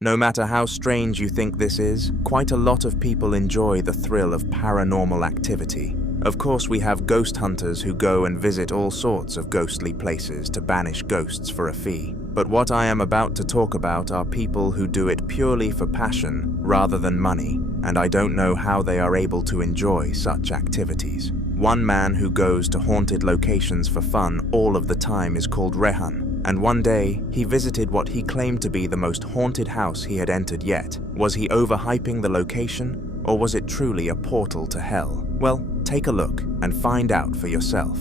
No matter how strange you think this is, quite a lot of people enjoy the thrill of paranormal activity. Of course, we have ghost hunters who go and visit all sorts of ghostly places to banish ghosts for a fee. But what I am about to talk about are people who do it purely for passion rather than money, and I don't know how they are able to enjoy such activities. One man who goes to haunted locations for fun all of the time is called Rehan, and one day he visited what he claimed to be the most haunted house he had entered yet. Was he overhyping the location, or was it truly a portal to hell? Well, take a look and find out for yourself.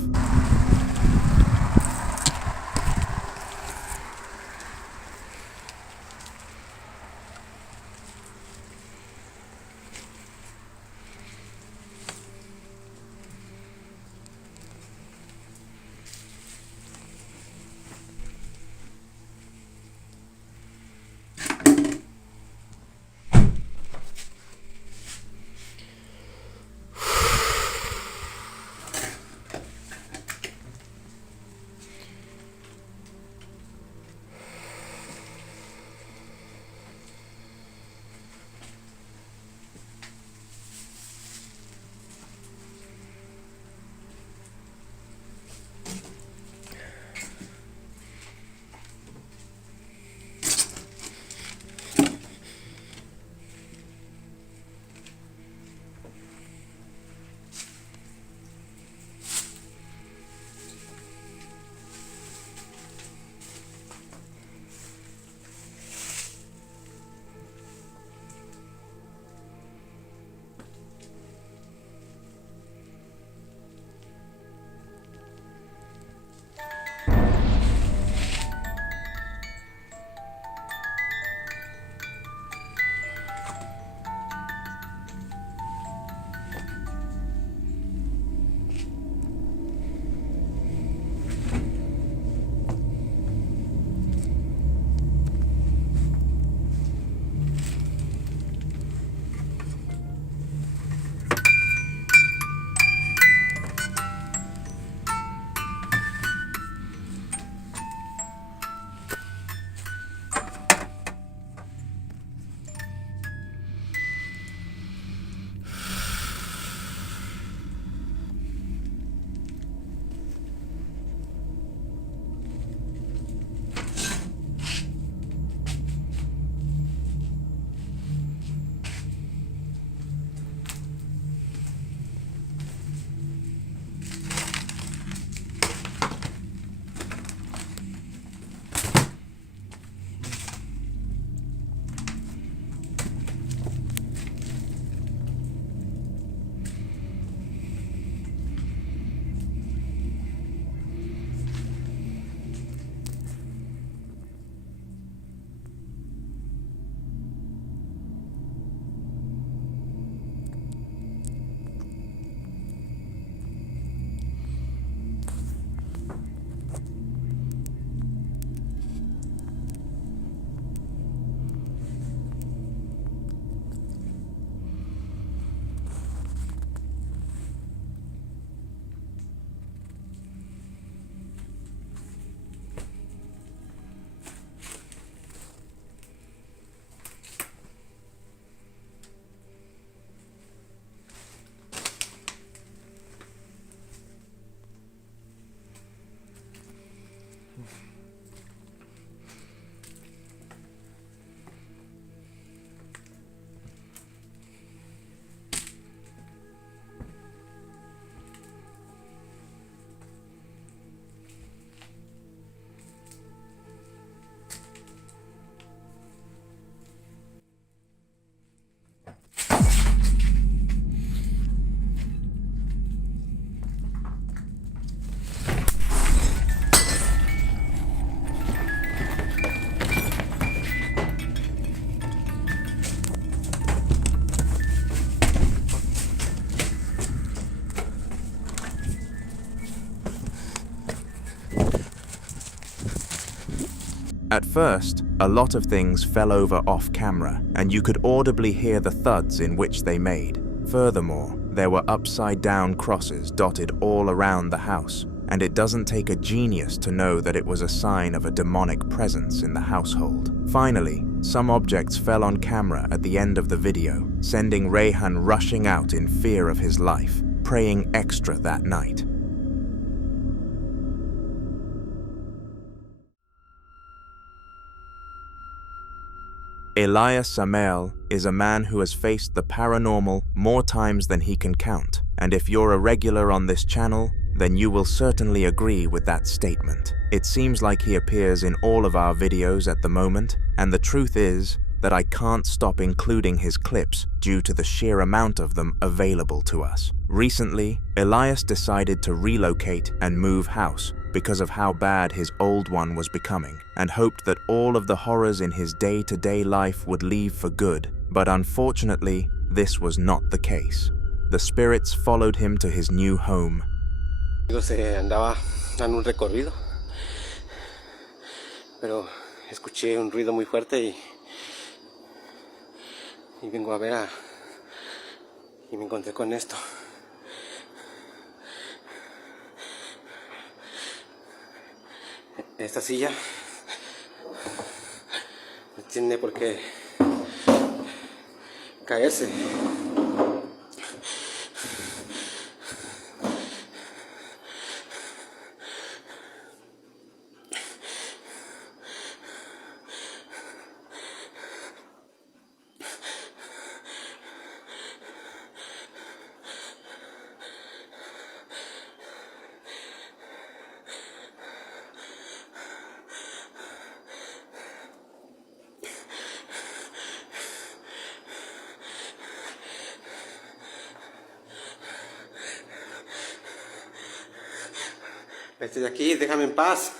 At first, a lot of things fell over off camera, and you could audibly hear the thuds in which they made. Furthermore, there were upside-down crosses dotted all around the house. and it doesn't take a genius to know that it was a sign of a demonic presence in the household. Finally, some objects fell on camera at the end of the video, sending Rayhan rushing out in fear of his life, praying extra that night. Elias Samel is a man who has faced the paranormal more times than he can count, and if you're a regular on this channel, then you will certainly agree with that statement. It seems like he appears in all of our videos at the moment, and the truth is that I can't stop including his clips due to the sheer amount of them available to us. Recently, Elias decided to relocate and move house because of how bad his old one was becoming, and hoped that all of the horrors in his day-to-day life would leave for good, but unfortunately, this was not the case. The spirits followed him to his new home. Andaba en un recorrido, pero escuché un ruido muy fuerte y vengo a ver y me encontré con esto. Esta silla no tiene por qué caerse. Vete de aquí, déjame en paz.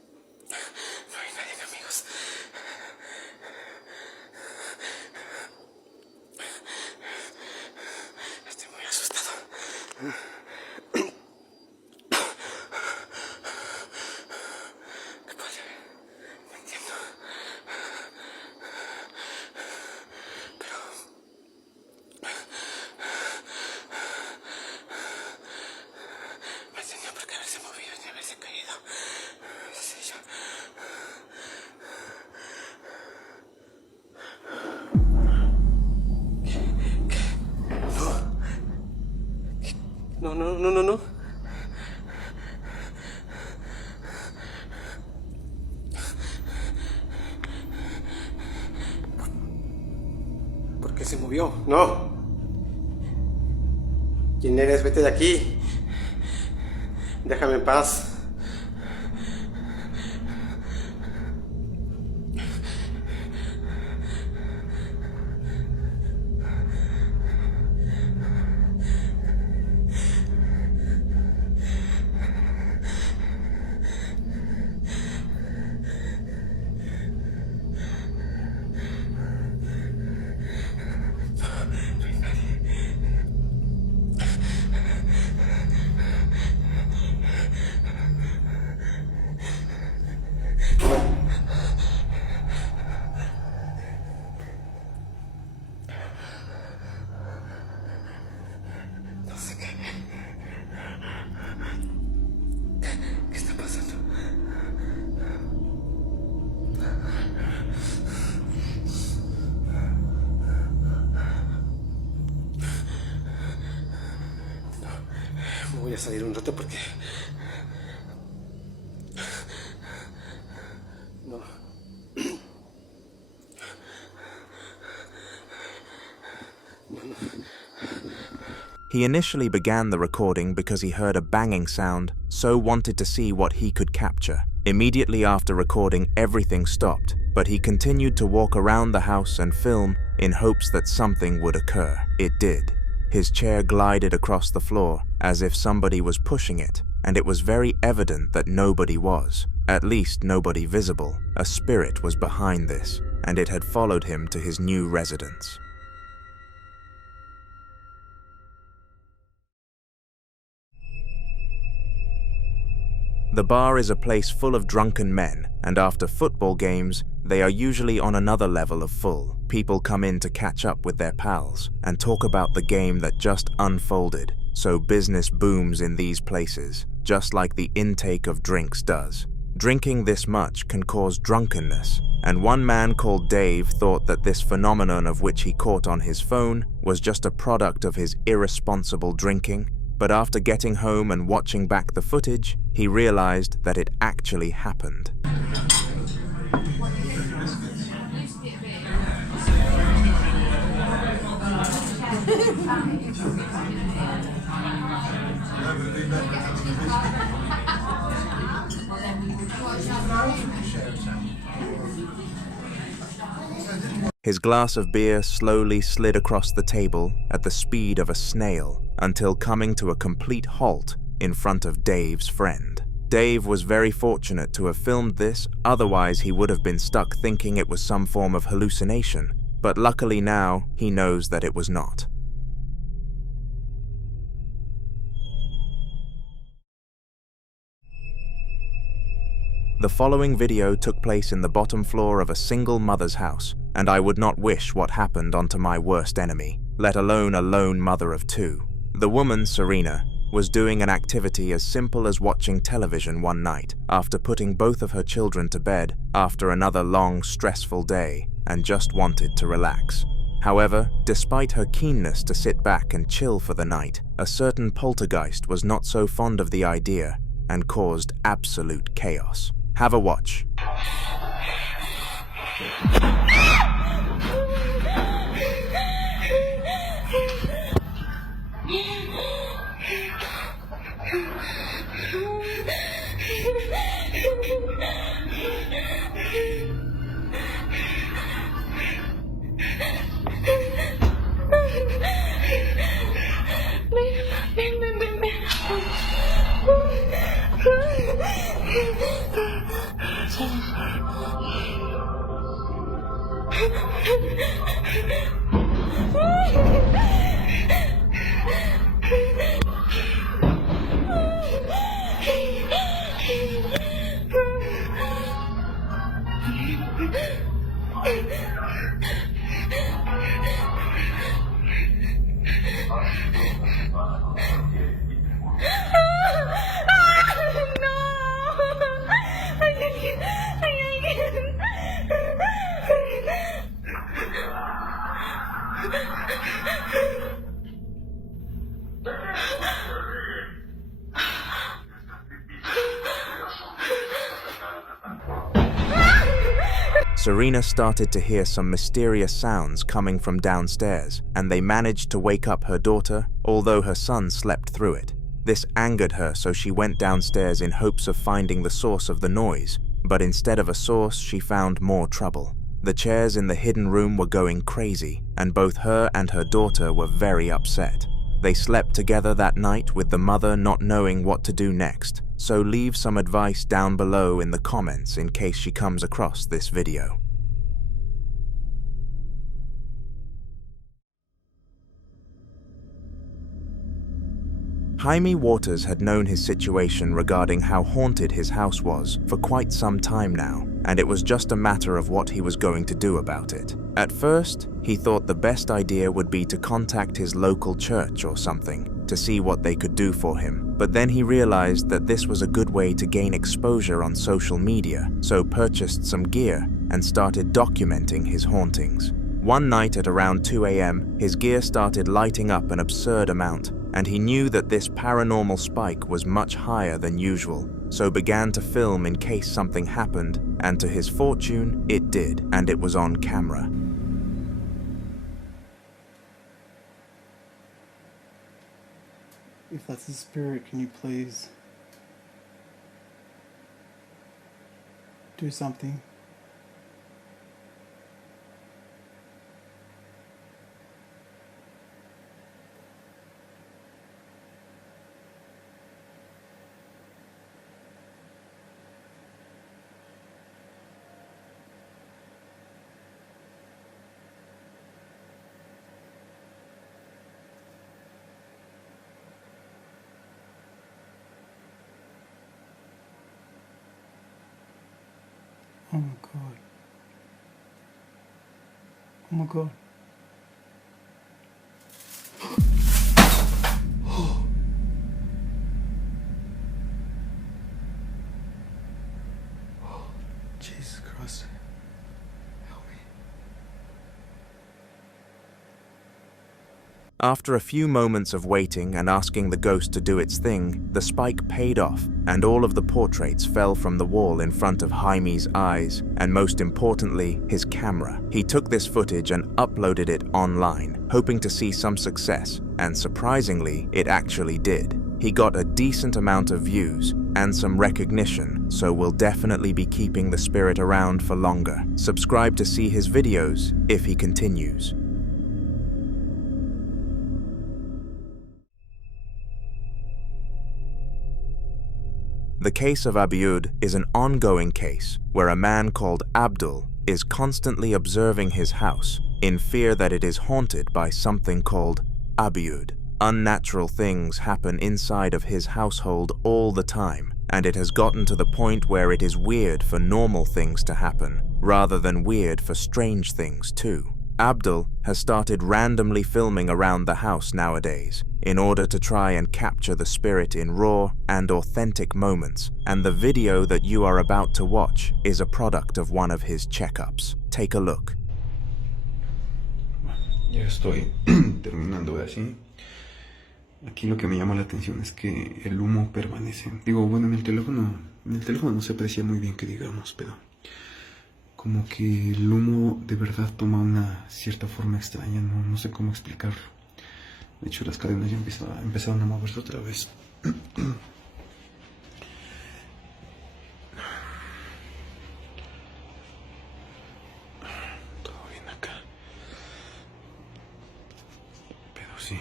No hay nadie, amigos. ¿Qué pasa? No entiendo. Pero... me tenía por qué haberse movido ni haberse caído. Sí, yo... ¿Qué? No. ¿Por qué se movió? No. ¿Quién eres? Vete de aquí. Déjame en paz. Voy a salir un rato porque... no. He initially began the recording because he heard a banging sound, so wanted to see what he could capture. Immediately after recording, everything stopped, but he continued to walk around the house and film in hopes that something would occur. It did. His chair glided across the floor as if somebody was pushing it, and it was very evident that nobody was, at least nobody visible. A spirit was behind this, and it had followed him to his new residence. The bar is a place full of drunken men, and after football games, they are usually on another level of full. People come in to catch up with their pals and talk about the game that just unfolded, so business booms in these places, just like the intake of drinks does. Drinking this much can cause drunkenness, and one man called Dave thought that this phenomenon of which he caught on his phone was just a product of his irresponsible drinking, but after getting home and watching back the footage, he realized that it actually happened. His glass of beer slowly slid across the table at the speed of a snail until coming to a complete halt in front of Dave's friend. Dave was very fortunate to have filmed this, otherwise he would have been stuck thinking it was some form of hallucination, but luckily now he knows that it was not. The following video took place in the bottom floor of a single mother's house, and I would not wish what happened onto my worst enemy, let alone a lone mother of two. The woman, Serena, was doing an activity as simple as watching television one night after putting both of her children to bed after another long, stressful day, and just wanted to relax. However, despite her keenness to sit back and chill for the night, a certain poltergeist was not so fond of the idea and caused absolute chaos. Have a watch. Serena started to hear some mysterious sounds coming from downstairs, and they managed to wake up her daughter, although her son slept through it. This angered her, so she went downstairs in hopes of finding the source of the noise, but instead of a source, she found more trouble. The chairs in the hidden room were going crazy, and both her and her daughter were very upset. They slept together that night with the mother not knowing what to do next, so leave some advice down below in the comments in case she comes across this video. Haimey Waters had known his situation regarding how haunted his house was for quite some time now, and it was just a matter of what he was going to do about it. At first, he thought the best idea would be to contact his local church or something to see what they could do for him, but then he realized that this was a good way to gain exposure on social media, so purchased some gear and started documenting his hauntings. One night at around 2 a.m., his gear started lighting up an absurd amount, and he knew that this paranormal spike was much higher than usual, so began to film in case something happened, and to his fortune, it did, and it was on camera. If that's the spirit, can you please do something? Oh my god. Oh my god. Jesus Christ. Help me. After a few moments of waiting and asking the ghost to do its thing, the spike paid off, and all of the portraits fell from the wall in front of Haimey's eyes, and most importantly, his camera. He took this footage and uploaded it online, hoping to see some success, and surprisingly, it actually did. He got a decent amount of views and some recognition, so we'll definitely be keeping the spirit around for longer. Subscribe to see his videos if he continues. The case of Abiud is an ongoing case where a man called Abdul is constantly observing his house in fear that it is haunted by something called Abiud. Unnatural things happen inside of his household all the time, and it has gotten to the point where it is weird for normal things to happen, rather than weird for strange things too. Abdul has started randomly filming around the house nowadays in order to try and capture the spirit in raw and authentic moments, and the video that you are about to watch is a product of one of his checkups. Take a look. Ya estoy terminando de así. Aquí lo que me llama la atención es que el humo permanece. Digo, bueno, en el teléfono no se aprecia muy bien que digamos, pero como que el humo de verdad toma una cierta forma extraña, no sé cómo explicarlo. De hecho, las cadenas ya empezaron a moverse otra vez. Todo bien acá. Pero sí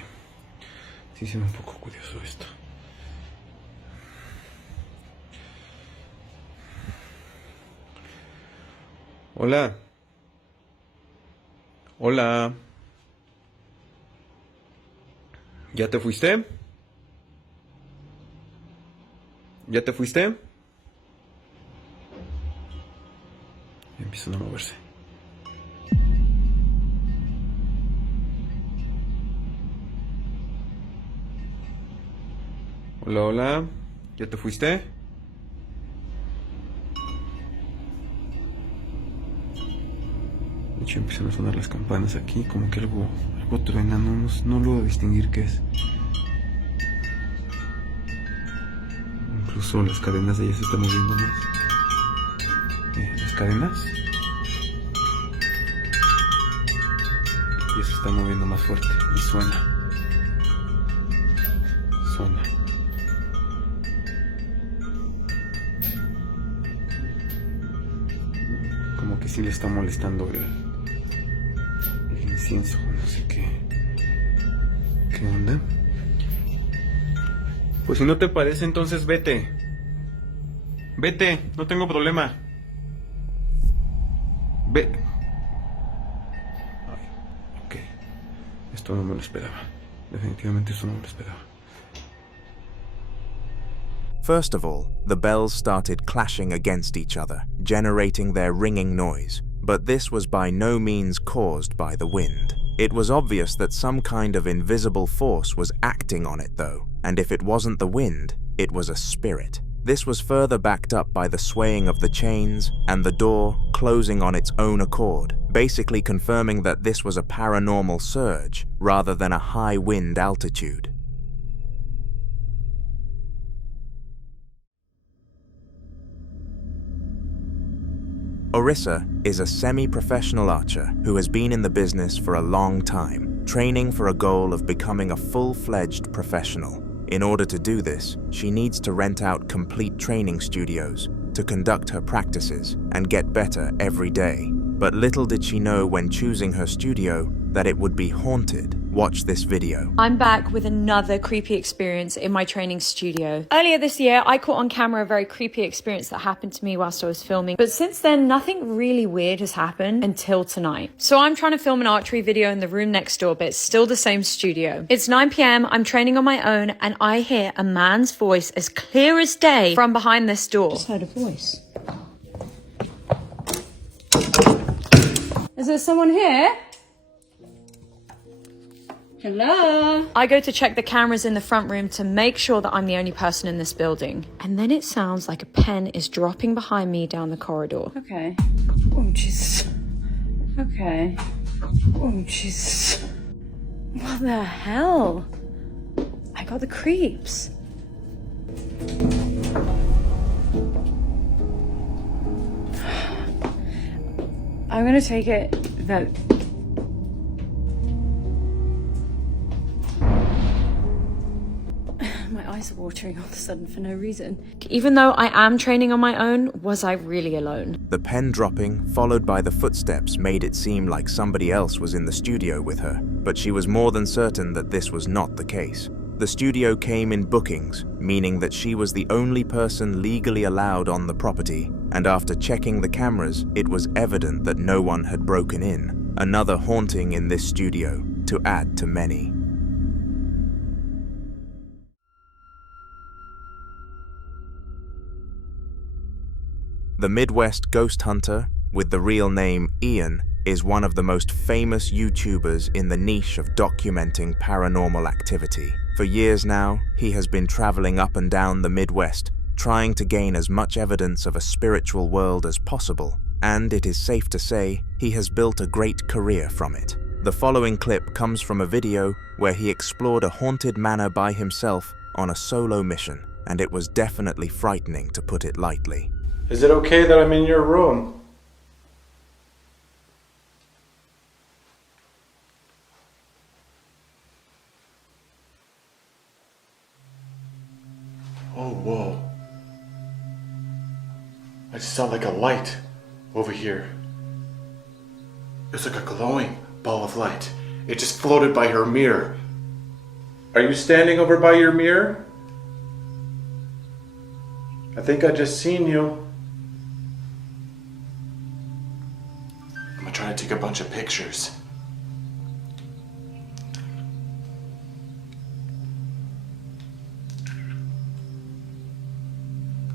se ve un poco curioso esto. Hola. Hola. ¿Ya te fuiste? ¿Ya te fuiste? Y empiezan a moverse. Hola, hola. ¿Ya te fuiste? De hecho, empiezan a sonar las campanas aquí, como que algo truena, no logro distinguir qué es. Incluso las cadenas de ella se están moviendo más. Las cadenas. Y se está moviendo más fuerte. Y suena. Como que sí le está molestando el incienso, no sé qué onda. Pues si no te parece, entonces vete, no tengo problema. Ve. Ay, ok, esto no me lo esperaba, definitivamente esto no me lo esperaba. First of all, the bells started clashing against each other, generating their ringing noise. But this was by no means caused by the wind. It was obvious that some kind of invisible force was acting on it though, and if it wasn't the wind, it was a spirit. This was further backed up by the swaying of the chains and the door closing on its own accord, basically confirming that this was a paranormal surge rather than a high wind altitude. Orissa is a semi-professional archer who has been in the business for a long time, training for a goal of becoming a full-fledged professional. In order to do this, she needs to rent out complete training studios to conduct her practices and get better every day. But little did she know when choosing her studio that it would be haunted. Watch this video. I'm back with another creepy experience in my training studio. Earlier this year, I caught on camera a very creepy experience that happened to me whilst I was filming. But since then, nothing really weird has happened until tonight. So I'm trying to film an archery video in the room next door, but it's still the same studio. It's 9 p.m, I'm training on my own, and I hear a man's voice as clear as day from behind this door. Just heard a voice. Is there someone here? Hello? I go to check the cameras in the front room to make sure that I'm the only person in this building. And then it sounds like a pen is dropping behind me down the corridor. Okay. Oh, Jesus. Okay. Oh, Jesus. What the hell? I got the creeps. I'm gonna take it that... My eyes are watering all of a sudden for no reason. Even though I am training on my own, was I really alone? The pen dropping, followed by the footsteps, made it seem like somebody else was in the studio with her, but she was more than certain that this was not the case. The studio came in bookings, meaning that she was the only person legally allowed on the property, and after checking the cameras, it was evident that no one had broken in. Another haunting in this studio, to add to many. The Midwest ghost hunter, with the real name Ian, is one of the most famous YouTubers in the niche of documenting paranormal activity. For years now, he has been traveling up and down the Midwest, trying to gain as much evidence of a spiritual world as possible, and it is safe to say he has built a great career from it. The following clip comes from a video where he explored a haunted manor by himself on a solo mission, and it was definitely frightening, to put it lightly. Is it okay that I'm in your room? Oh, whoa. I just saw like a light over here. It's like a glowing ball of light. It just floated by her mirror. Are you standing over by your mirror? I think I just seen you. I'm gonna try to take a bunch of pictures.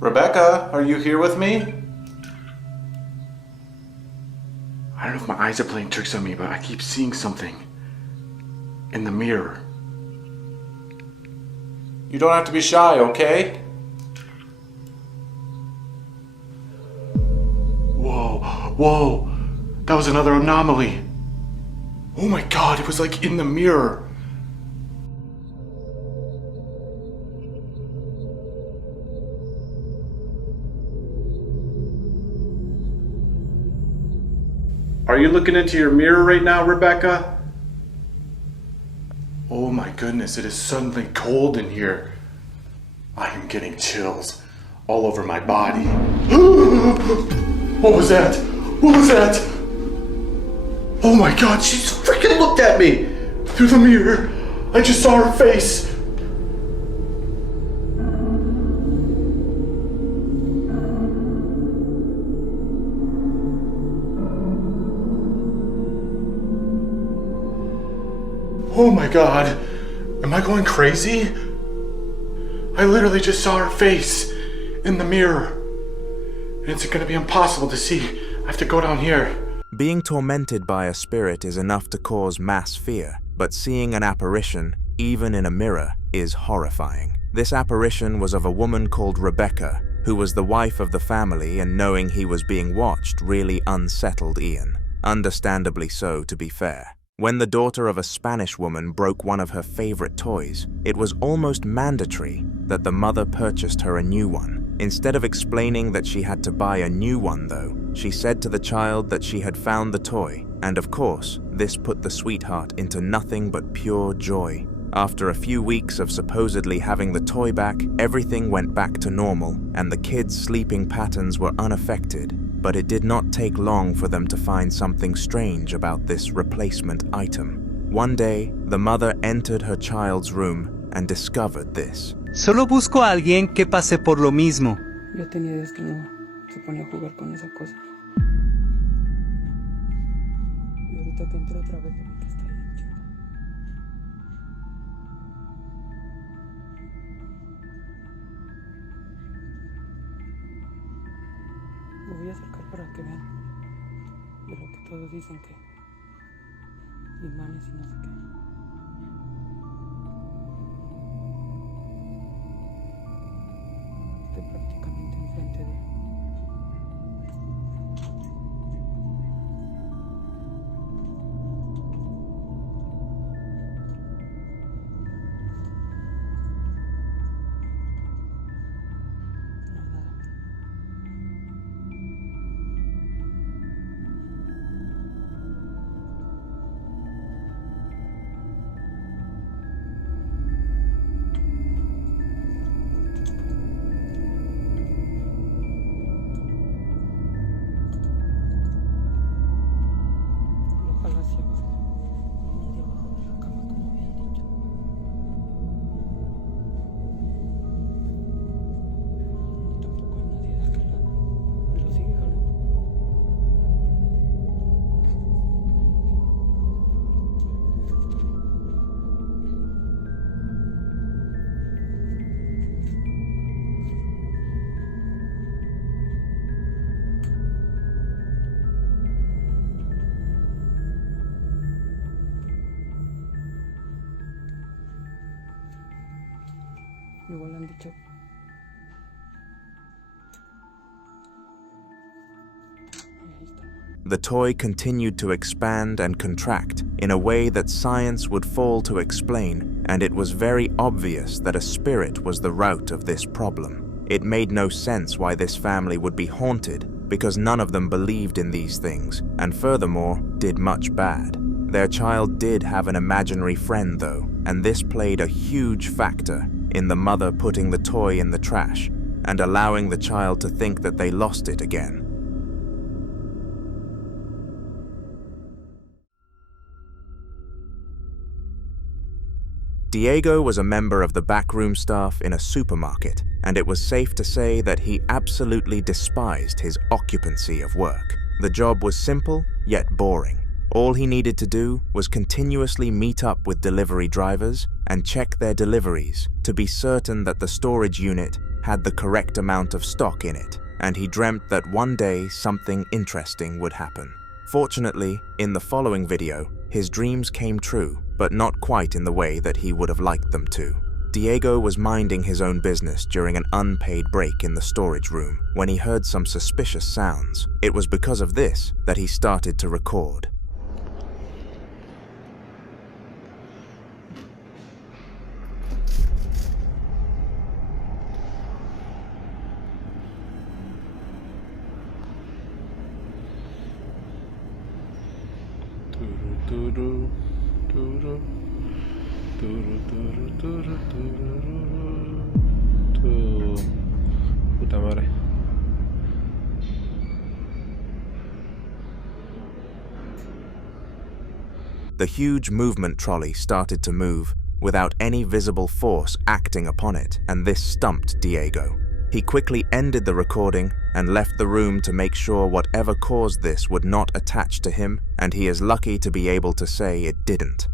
Rebecca, are you here with me? I don't know if my eyes are playing tricks on me, but I keep seeing something in the mirror. You don't have to be shy, okay? Whoa, whoa, that was another anomaly. Oh my God, it was like in the mirror. Are you looking into your mirror right now, Rebecca? Oh my goodness, it is suddenly cold in here. I am getting chills all over my body. What was that? What was that? Oh my God, she freaking looked at me through the mirror. I just saw her face. Oh my God, am I going crazy? I literally just saw her face in the mirror. And it's gonna be impossible to see. I have to go down here. Being tormented by a spirit is enough to cause mass fear, but seeing an apparition, even in a mirror, is horrifying. This apparition was of a woman called Rebecca, who was the wife of the family, and knowing he was being watched really unsettled Ian. Understandably so, to be fair. When the daughter of a Spanish woman broke one of her favorite toys, it was almost mandatory that the mother purchased her a new one. Instead of explaining that she had to buy a new one though, she said to the child that she had found the toy, and of course, this put the sweetheart into nothing but pure joy. After a few weeks of supposedly having the toy back, everything went back to normal, and the kids' sleeping patterns were unaffected. But it did not take long for them to find something strange about this replacement item. One day, the mother entered her child's room and discovered this. Solo busco a alguien que pase por lo mismo. Yo tenía ideas que no se ponía a jugar con esa cosa. Y ahorita que entré otra vez, que está ahí, chico. Lo voy a acercar para que vean. De lo que todos dicen que imanes y no sé qué. Estoy prácticamente enfrente de él. Igual han dicho. The toy continued to expand and contract in a way that science would fall to explain, and it was very obvious that a spirit was the root of this problem. It made no sense why this family would be haunted, because none of them believed in these things, and furthermore, did much bad. Their child did have an imaginary friend though, and this played a huge factor in the mother putting the toy in the trash and allowing the child to think that they lost it again. Diego was a member of the backroom staff in a supermarket, and it was safe to say that he absolutely despised his occupancy of work. The job was simple, yet boring. All he needed to do was continuously meet up with delivery drivers and check their deliveries to be certain that the storage unit had the correct amount of stock in it, and he dreamt that one day something interesting would happen. Fortunately, in the following video, his dreams came true, but not quite in the way that he would have liked them to. Diego was minding his own business during an unpaid break in the storage room when he heard some suspicious sounds. It was because of this that he started to record. Puta madre. The huge movement trolley started to move without any visible force acting upon it, and this stumped Diego. He quickly ended the recording and left the room to make sure whatever caused this would not attach to him, and he is lucky to be able to say it didn't.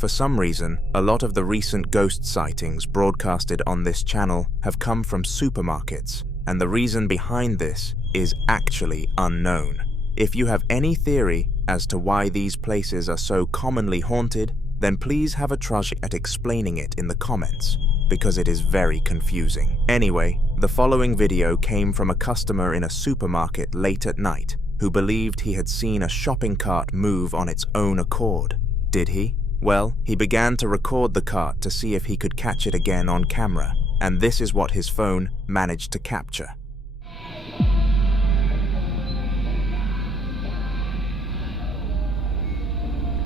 For some reason, a lot of the recent ghost sightings broadcasted on this channel have come from supermarkets, and the reason behind this is actually unknown. If you have any theory as to why these places are so commonly haunted, then please have a try at explaining it in the comments, because it is very confusing. Anyway, the following video came from a customer in a supermarket late at night who believed he had seen a shopping cart move on its own accord. Did he? Well, he began to record the cart to see if he could catch it again on camera, and this is what his phone managed to capture.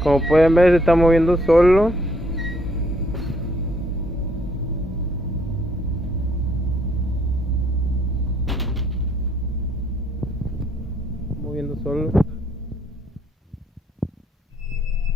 Como pueden ver, se está moviendo solo. Moviendo solo.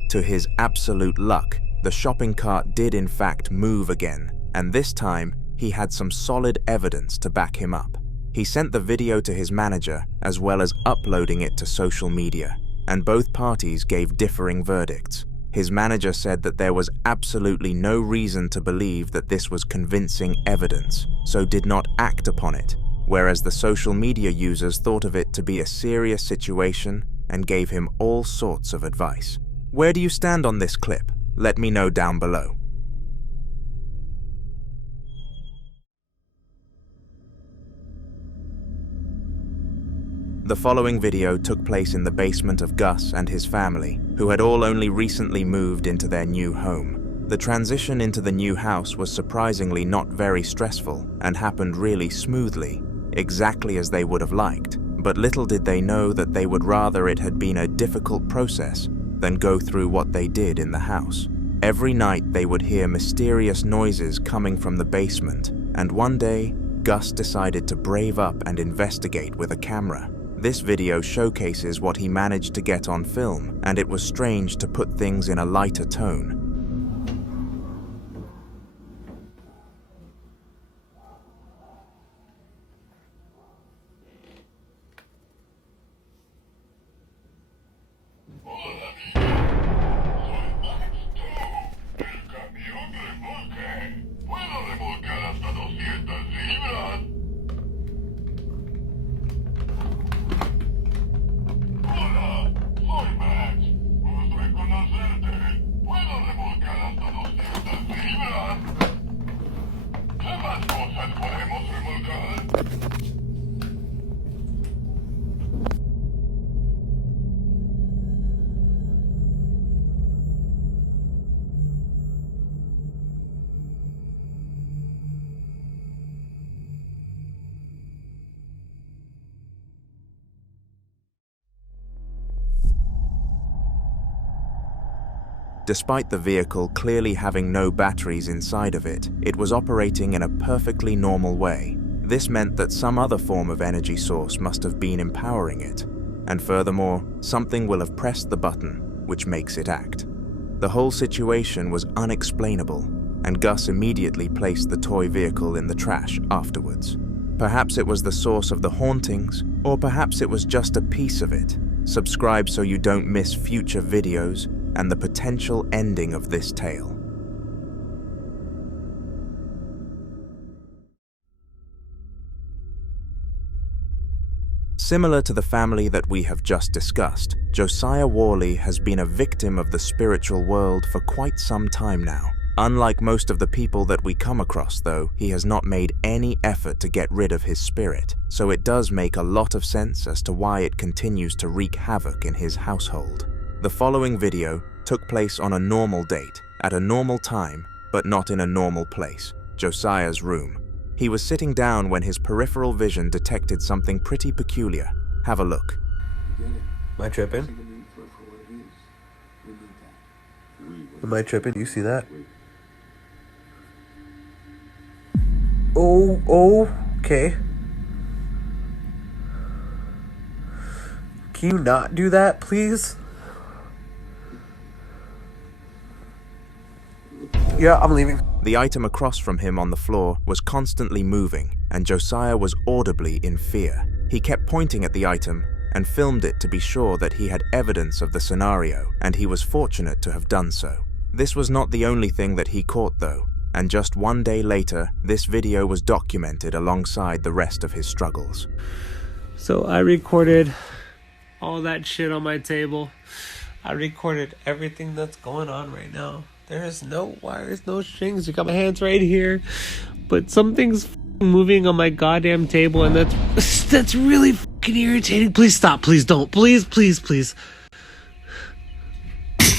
To his absolute luck, the shopping cart did in fact move again, and this time he had some solid evidence to back him up. He sent the video to his manager as well as uploading it to social media, and both parties gave differing verdicts. His manager said that there was absolutely no reason to believe that this was convincing evidence, so did not act upon it, whereas the social media users thought of it to be a serious situation and gave him all sorts of advice. Where do you stand on this clip? Let me know down below. The following video took place in the basement of Gus and his family, who had all only recently moved into their new home. The transition into the new house was surprisingly not very stressful and happened really smoothly, exactly as they would have liked, but little did they know that they would rather it had been a difficult process than go through what they did in the house. Every night they would hear mysterious noises coming from the basement, and one day, Gus decided to brave up and investigate with a camera. This video showcases what he managed to get on film, and it was strange to put things in a lighter tone. Despite the vehicle clearly having no batteries inside of it, it was operating in a perfectly normal way. This meant that some other form of energy source must have been empowering it, and furthermore, something will have pressed the button, which makes it act. The whole situation was unexplainable, and Gus immediately placed the toy vehicle in the trash afterwards. Perhaps it was the source of the hauntings, or perhaps it was just a piece of it. Subscribe so you don't miss future videos and the potential ending of this tale. Similar to the family that we have just discussed, Josiah Worley has been a victim of the spiritual world for quite some time now. Unlike most of the people that we come across, though, he has not made any effort to get rid of his spirit, so it does make a lot of sense as to why it continues to wreak havoc in his household. The following video took place on a normal date, at a normal time, but not in a normal place, Josiah's room. He was sitting down when his peripheral vision detected something pretty peculiar. Have a look. Am I tripping? Am I tripping? Do you see that? Oh, okay. Can you not do that, please? Yeah, I'm leaving. The item across from him on the floor was constantly moving, and Josiah was audibly in fear. He kept pointing at the item and filmed it to be sure that he had evidence of the scenario, and he was fortunate to have done so. This was not the only thing that he caught though, and just one day later, this video was documented alongside the rest of his struggles. So I recorded all that shit on my table. I recorded everything that's going on right now. There's no wires, no strings. You got my hands right here, but something's moving on my goddamn table, and that's really fucking irritating. Please stop. Please don't. Please, please, please.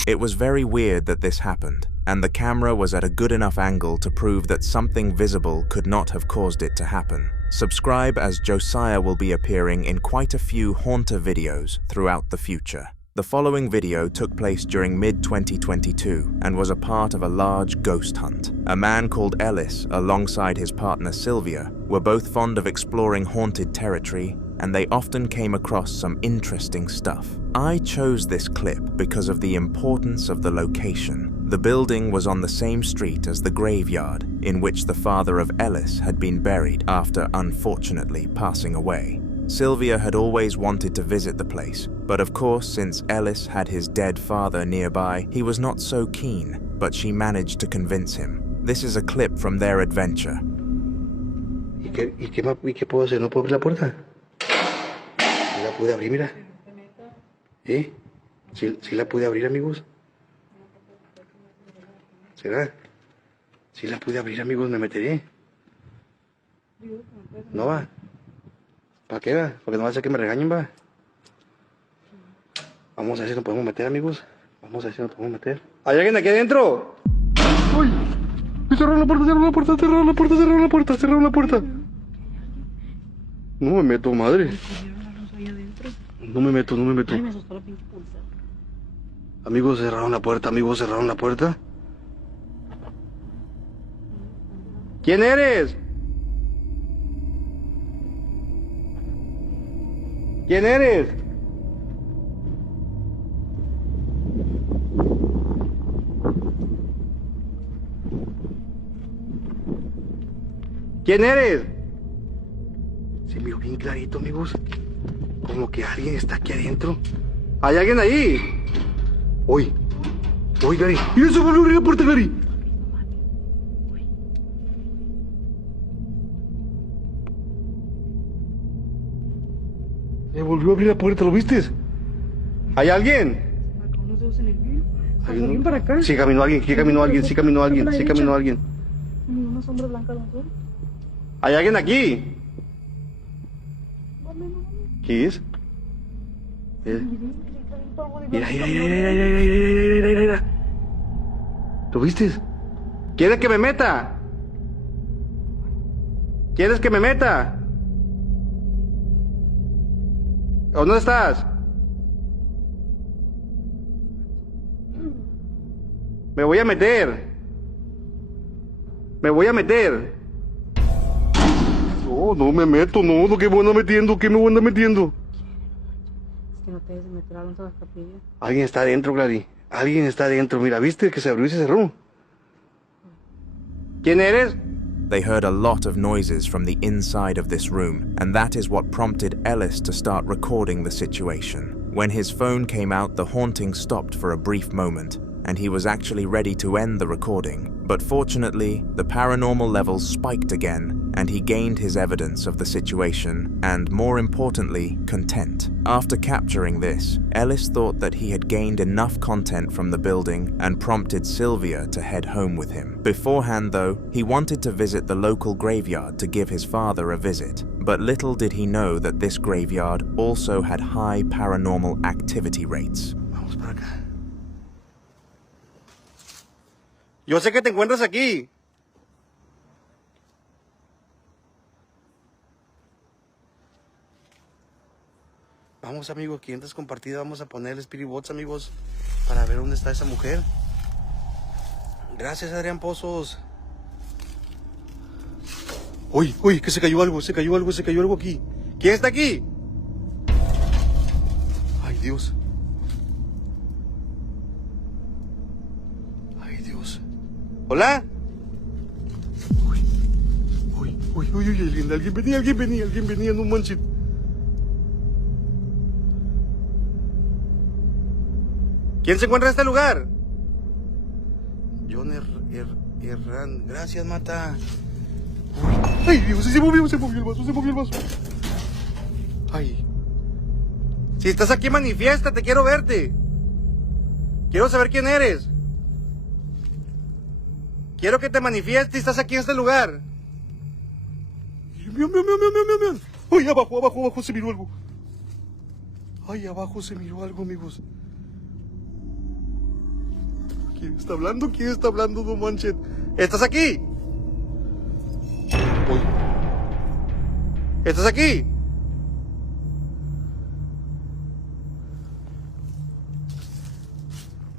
It was very weird that this happened, and the camera was at a good enough angle to prove that something visible could not have caused it to happen. Subscribe, as Josiah will be appearing in quite a few haunter videos throughout the future. The following video took place during mid-2022 and was a part of a large ghost hunt. A man called Elias, alongside his partner Sylvia, were both fond of exploring haunted territory, and they often came across some interesting stuff. I chose this clip because of the importance of the location. The building was on the same street as the graveyard in which the father of Elias had been buried after unfortunately passing away. Sylvia had always wanted to visit the place, but of course, since Ellis had his dead father nearby, he was not so keen, but she managed to convince him. This is a clip from their adventure. ¿Y qué puedo hacer? ¿No puedo abrir la puerta? ¿Sí la pude abrir, mira? ¿Sí la pude abrir, amigos? ¿Será? ¿Sí la pude abrir, amigos? ¿Me meteré? ¿No va? ¿Para qué va? Porque no va a ser que me regañen, va. Vamos a ver si nos podemos meter, amigos. Vamos a ver si nos podemos meter. ¿Hay alguien aquí adentro? ¡Uy! Cerraron la puerta, cerraron la puerta, cerraron la puerta, cerraron la puerta, cerraron la puerta. No me meto, madre. No me meto, no me meto. Amigos, cerraron la puerta, amigos, cerraron la puerta. ¿Quién eres? ¿Quién eres? ¿Quién eres? Se miró bien clarito, amigos. Como que alguien está aquí adentro. ¿Hay alguien ahí? Uy, Gary. ¡Mira, se volvió a abrir la puerta, Gary! Se volvió a abrir la puerta, ¿lo viste? ¿Hay alguien? ¿Alguien para acá? Sí caminó alguien, sí caminó alguien, sí caminó alguien, sí caminó alguien. Una sombra blanca, ¿no? ¿Hay alguien aquí? ¿Qué es? Mira. ¿Lo viste? ¿Quieres que me meta? ¿Quieres que me meta? ¿Dónde estás? Me voy a meter. Me voy a meter. No me meto, no, ¿qué me voy a metiendo? ¿Qué me voy a andar metiendo? Es que no te debes meter adentro de la capilla. Alguien está adentro, Clary. Alguien está adentro. Mira, ¿viste que se abrió y se cerró? ¿Quién eres? They heard a lot of noises from the inside of this room, and that is what prompted Ellis to start recording the situation. When his phone came out, the haunting stopped for a brief moment, and he was actually ready to end the recording. But fortunately, the paranormal levels spiked again, and he gained his evidence of the situation, and more importantly, content. After capturing this, Ellis thought that he had gained enough content from the building and prompted Sylvia to head home with him. Beforehand though, he wanted to visit the local graveyard to give his father a visit, but little did he know that this graveyard also had high paranormal activity rates. Vamos para acá. Yo sé que te encuentras aquí. Vamos, amigos, clientes compartidos, vamos a poner el Spirit Box, amigos, para ver dónde está esa mujer. Gracias, Adrián Pozos. Uy, que se cayó algo aquí. ¿Quién está aquí? Ay, Dios. ¿Hola? Uy, alguien venía, no manches. ¿Quién se encuentra en este lugar? John Herrán, gracias, Mata. Uy. Ay, Dios, se movió el vaso. Ay. Si estás aquí, manifiéstate, quiero verte. Quiero saber quién eres. Quiero que te manifiestes, estás aquí en este lugar. Miau. Ay, abajo se miró algo. Ay, abajo se miró algo, amigos. ¿Quién está hablando? No manches. ¿Estás aquí? Uy. ¿Estás aquí?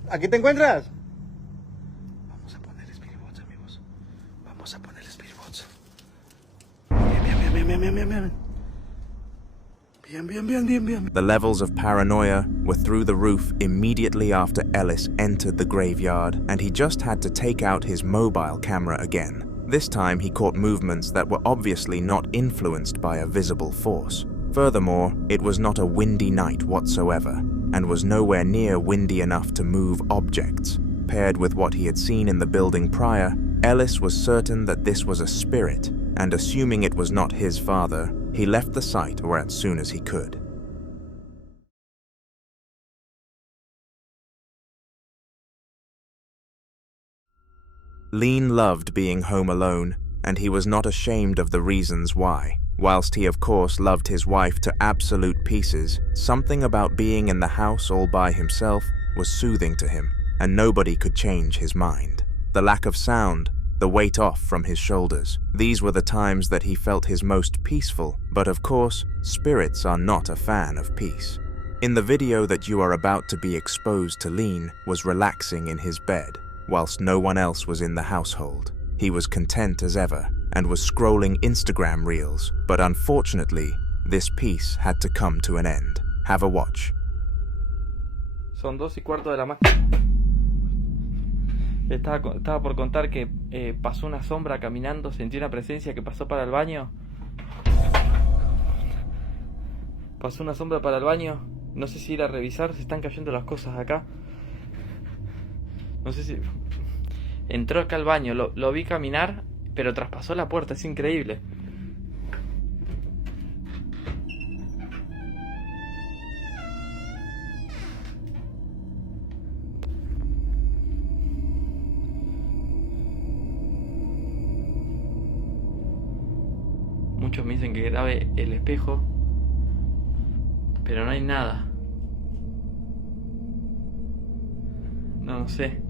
¿Aquí te encuentras? Vamos a poner el Spirit Box, amigos. Vamos a poner el Spirit Box. Bien. The levels of paranoia were through the roof immediately after Ellis entered the graveyard, and he just had to take out his mobile camera again. This time he caught movements that were obviously not influenced by a visible force. Furthermore, it was not a windy night whatsoever, and was nowhere near windy enough to move objects. Paired with what he had seen in the building prior, Ellis was certain that this was a spirit, and assuming it was not his father, he left the site or as soon as he could. Lean loved being home alone, and he was not ashamed of the reasons why. Whilst he of course loved his wife to absolute pieces, something about being in the house all by himself was soothing to him, and nobody could change his mind. The lack of sound, the weight off from his shoulders, these were the times that he felt his most peaceful, but of course, spirits are not a fan of peace. In the video that you are about to be exposed to, Lean was relaxing in his bed, whilst no one else was in the household. He was content as ever, and was scrolling Instagram reels, but unfortunately, this peace had to come to an end. Have a watch. Son 2:15 de la mañana. Estaba por contar que pasó una sombra caminando, sentí una presencia que pasó para el baño. Pasó una sombra para el baño, no sé si ir a revisar, se están cayendo las cosas acá. No sé si... Entró acá al baño, lo vi caminar, pero traspasó la puerta, es increíble. Muchos me dicen que grabe el espejo, pero no hay nada. No sé.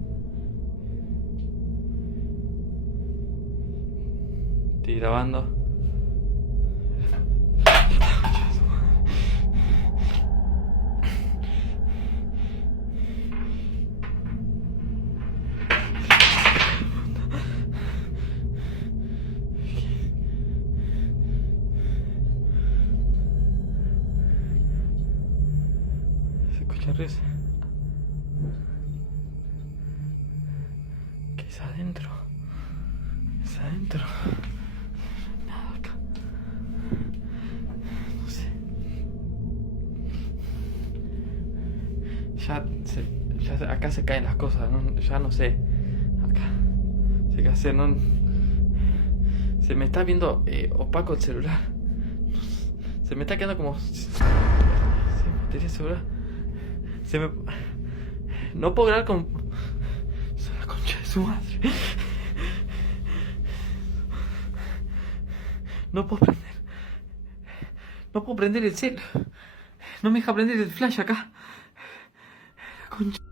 Estoy grabando. Se escucha risa. ¿Qué es adentro? Es adentro. Ya acá se caen las cosas, ¿no? Ya no sé. Acá. No sé qué hacer, no. Se me está viendo opaco el celular. Se me está quedando como. Batería celular. No puedo grabar con. La concha de su madre. No puedo prender. No puedo prender el cel. No me deja prender el flash acá.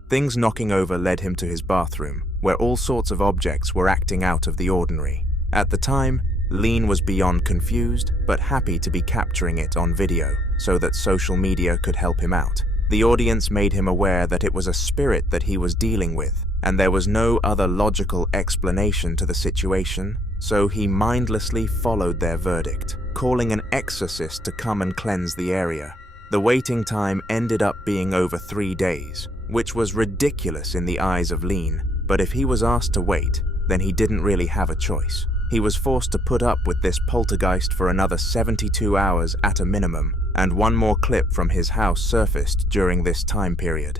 Things knocking over led him to his bathroom, where all sorts of objects were acting out of the ordinary. At the time, Lean was beyond confused, but happy to be capturing it on video, so that social media could help him out. The audience made him aware that it was a spirit that he was dealing with, and there was no other logical explanation to the situation, so he mindlessly followed their verdict, calling an exorcist to come and cleanse the area. The waiting time ended up being over 3 days, which was ridiculous in the eyes of Lean, but if he was asked to wait, then he didn't really have a choice. He was forced to put up with this poltergeist for another 72 hours at a minimum, and one more clip from his house surfaced during this time period.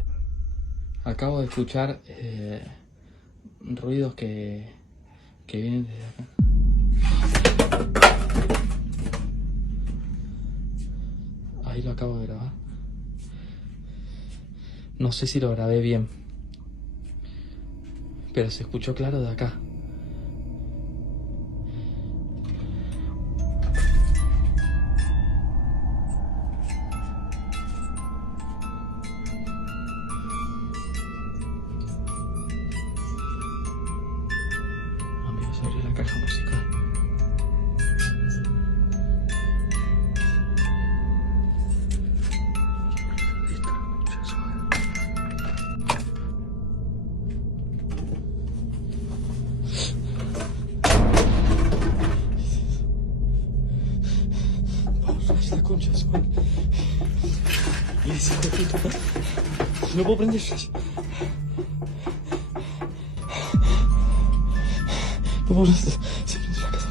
Acabo de escuchar ruidos que vienen desde acá. Ahí lo acabo de grabar. No sé si lo grabé bien, pero se escuchó claro de acá. Amigos, abrí la caja musical. No puedo prender flash. No puedo prender. Se prendió la casa.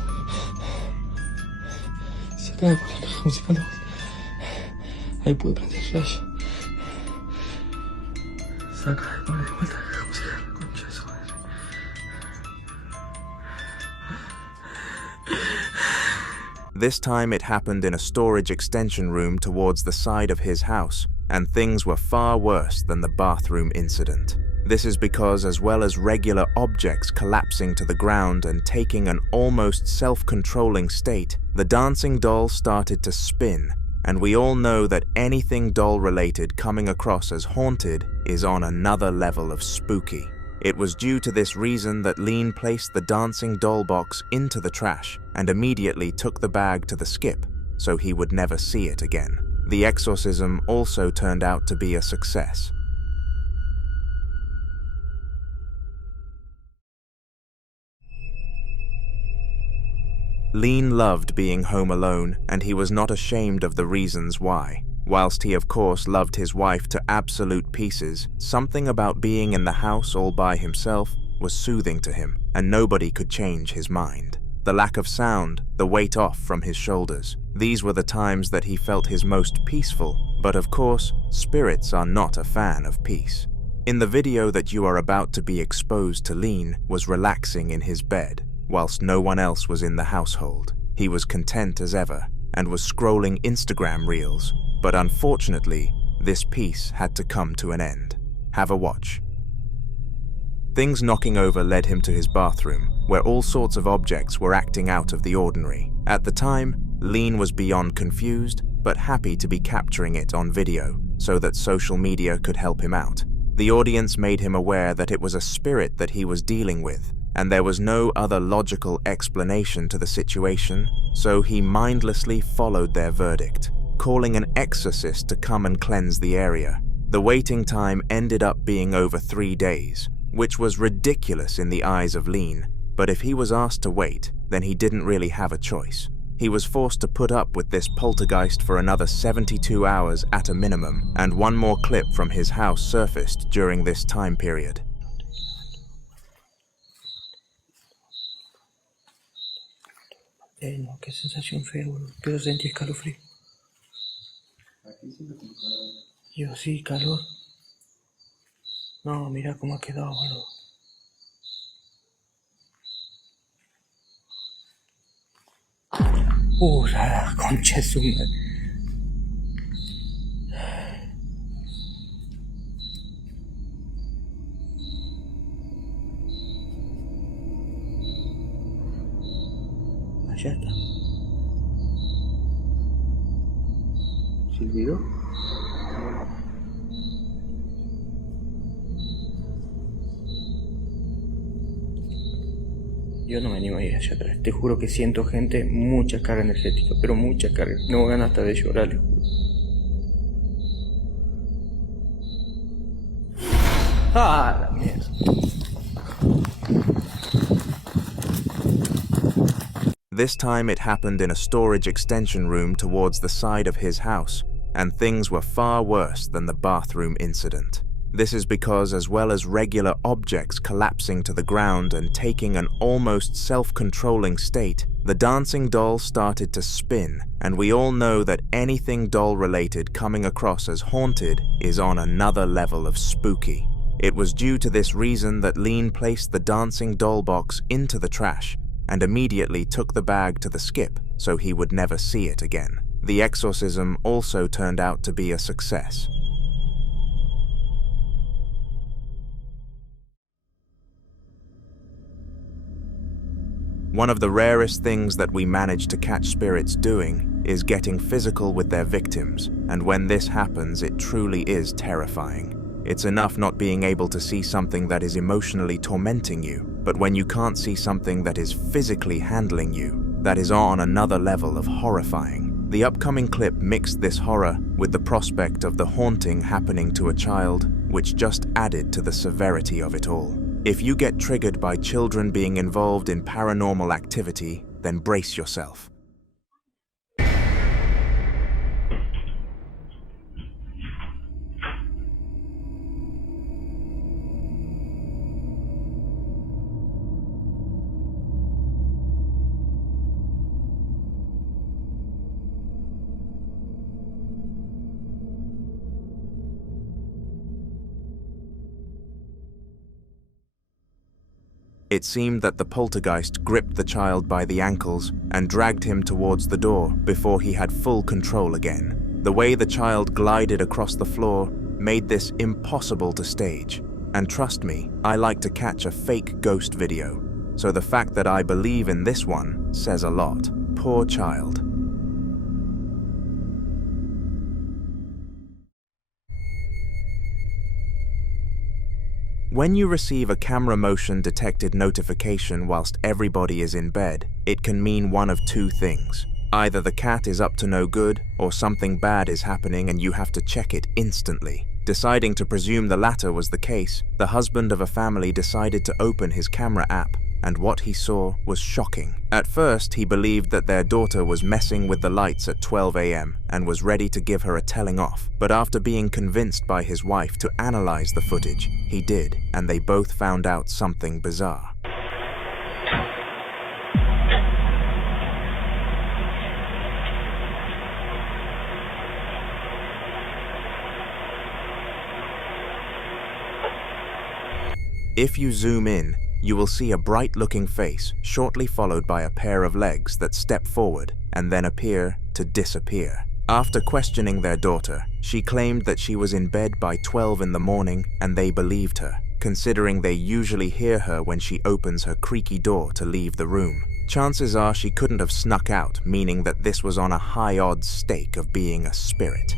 Se acaba de poner la caja musical de vuelta. Ahí pude prender el flash. Saca, pone de vuelta. Concha de su madre. This time it happened in a storage extension room towards the side of his house, and things were far worse than the bathroom incident. This is because, as well as regular objects collapsing to the ground and taking an almost self-controlling state, the dancing doll started to spin, and we all know that anything doll-related coming across as haunted is on another level of spooky. It was due to this reason that Lean placed the dancing doll box into the trash and immediately took the bag to the skip, so he would never see it again. The exorcism also turned out to be a success. Lean loved being home alone, and he was not ashamed of the reasons why. Whilst he of course loved his wife to absolute pieces, something about being in the house all by himself was soothing to him, and nobody could change his mind. The lack of sound, the weight off from his shoulders, these were the times that he felt his most peaceful, but of course, spirits are not a fan of peace. In the video that you are about to be exposed to, Lean was relaxing in his bed, whilst no one else was in the household. He was content as ever, and was scrolling Instagram reels, but unfortunately, this peace had to come to an end. Have a watch. Things knocking over led him to his bathroom, where all sorts of objects were acting out of the ordinary. At the time, Lean was beyond confused, but happy to be capturing it on video, so that social media could help him out. The audience made him aware that it was a spirit that he was dealing with, and there was no other logical explanation to the situation, so he mindlessly followed their verdict, calling an exorcist to come and cleanse the area. The waiting time ended up being over 3 days, which was ridiculous in the eyes of Lean, but if he was asked to wait, then he didn't really have a choice. He was forced to put up with this poltergeist for another 72 hours at a minimum, and one more clip from his house surfaced during this time period. No, qué sensación fea, boludo. Pero sentí escalofrío. Yo sí, calor. No, mira cómo ha quedado, boludo. La concha de su madre. Allá está. ¿Silbido? Yo no me animo a ir allá atrás. Te juro que siento gente, mucha carga energética, pero mucha carga. No gano hasta de llorar, les juro. ¡Ah, la mierda! This time it happened in a storage extension room towards the side of his house, and things were far worse than the bathroom incident. This is because, as well as regular objects collapsing to the ground and taking an almost self-controlling state, the dancing doll started to spin, and we all know that anything doll-related coming across as haunted is on another level of spooky. It was due to this reason that Lean placed the dancing doll box into the trash and immediately took the bag to the skip so he would never see it again. The exorcism also turned out to be a success. One of the rarest things that we manage to catch spirits doing is getting physical with their victims, and when this happens, it truly is terrifying. It's enough not being able to see something that is emotionally tormenting you, but when you can't see something that is physically handling you, that is on another level of horrifying. The upcoming clip mixed this horror with the prospect of the haunting happening to a child, which just added to the severity of it all. If you get triggered by children being involved in paranormal activity, then brace yourself. It seemed that the poltergeist gripped the child by the ankles and dragged him towards the door before he had full control again. The way the child glided across the floor made this impossible to stage. And trust me, I like to catch a fake ghost video, so the fact that I believe in this one says a lot. Poor child. When you receive a camera motion detected notification whilst everybody is in bed, it can mean one of two things. Either the cat is up to no good, or something bad is happening and you have to check it instantly. Deciding to presume the latter was the case, the husband of a family decided to open his camera app, and what he saw was shocking. At first, he believed that their daughter was messing with the lights at 12 a.m. and was ready to give her a telling off. But after being convinced by his wife to analyze the footage, he did, and they both found out something bizarre. If you zoom in, you will see a bright-looking face, shortly followed by a pair of legs that step forward and then appear to disappear. After questioning their daughter, she claimed that she was in bed by 12 in the morning and they believed her, considering they usually hear her when she opens her creaky door to leave the room. Chances are she couldn't have snuck out, meaning that this was on a high-odds stake of being a spirit.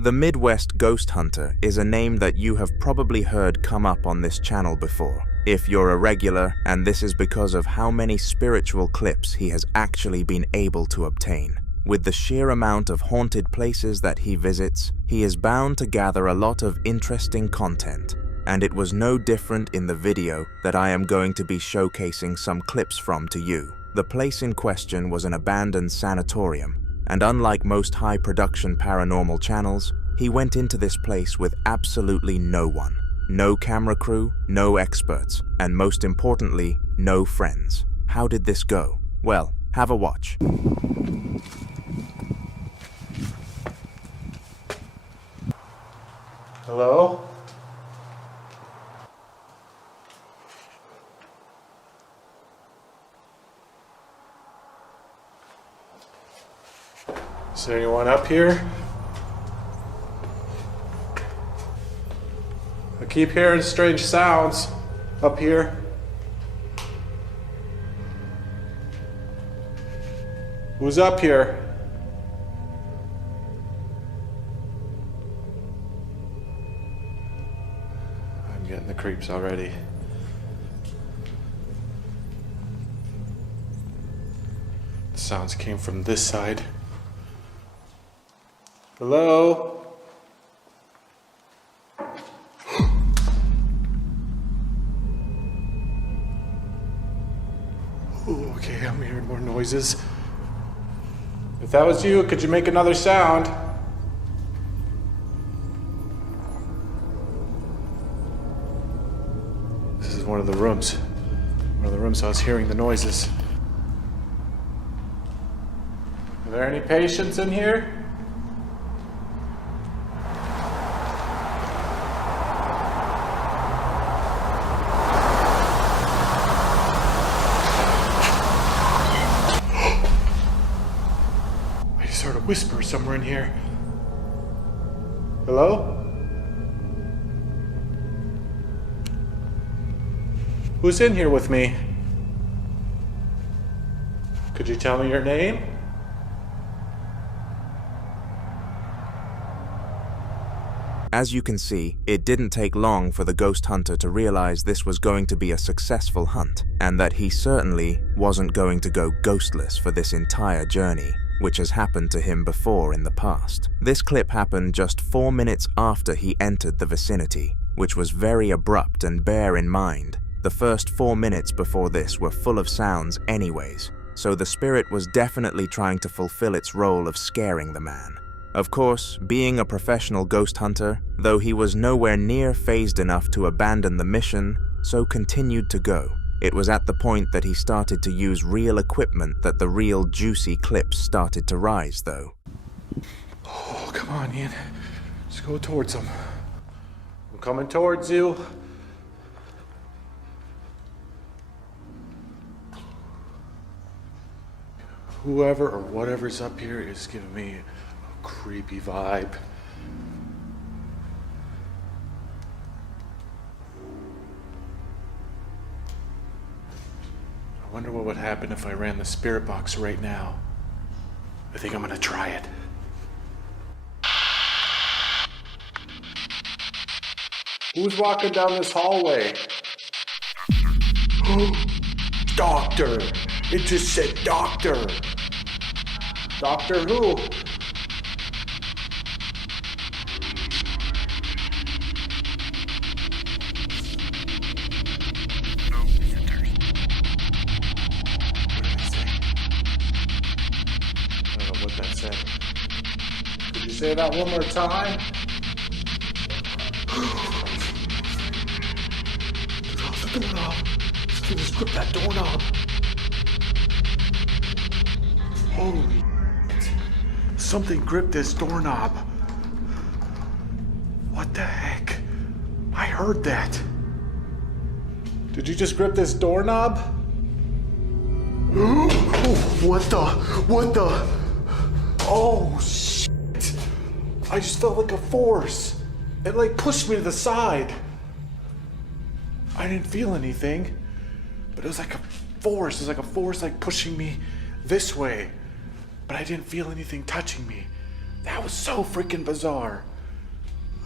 The Midwest Ghost Hunter is a name that you have probably heard come up on this channel before, if you're a regular, and this is because of how many spiritual clips he has actually been able to obtain. With the sheer amount of haunted places that he visits, he is bound to gather a lot of interesting content, and it was no different in the video that I am going to be showcasing some clips from to you. The place in question was an abandoned sanatorium, and unlike most high-production paranormal channels, he went into this place with absolutely no one. No camera crew, no experts, and most importantly, no friends. How did this go? Well, have a watch. Hello? Is there anyone up here? I keep hearing strange sounds up here. Who's up here? I'm getting the creeps already. The sounds came from this side. Hello? Oh, okay, I'm hearing more noises. If that was you, could you make another sound? This is one of the rooms. One of the rooms I was hearing the noises. Are there any patients in here? Whisper somewhere in here. Hello? Who's in here with me? Could you tell me your name? As you can see, it didn't take long for the ghost hunter to realize this was going to be a successful hunt, and that he certainly wasn't going to go ghostless for this entire journey, which has happened to him before in the past. This clip happened just 4 minutes after he entered the vicinity, which was very abrupt, and bear in mind, the first 4 minutes before this were full of sounds anyways, so the spirit was definitely trying to fulfill its role of scaring the man. Of course, being a professional ghost hunter, though he was nowhere near phased enough to abandon the mission, so continued to go. It was at the point that he started to use real equipment that the real juicy clips started to rise, though. Oh, come on, Ian. Just go towards him. I'm coming towards you. Whoever or whatever's up here is giving me a creepy vibe. I wonder what would happen if I ran the spirit box right now. I think I'm gonna try it. Who's walking down this hallway? Doctor! It just said doctor! Doctor who? Say that one more time. The doorknob. Just grip that doorknob. Holy shit. Something gripped this doorknob. What the heck? I heard that. Did you just grip this doorknob? Oh, what the? Oh, shit. I just felt like a force. It like pushed me to the side. I didn't feel anything, but it was like a force. It was like a force like pushing me this way, but I didn't feel anything touching me. That was so freaking bizarre.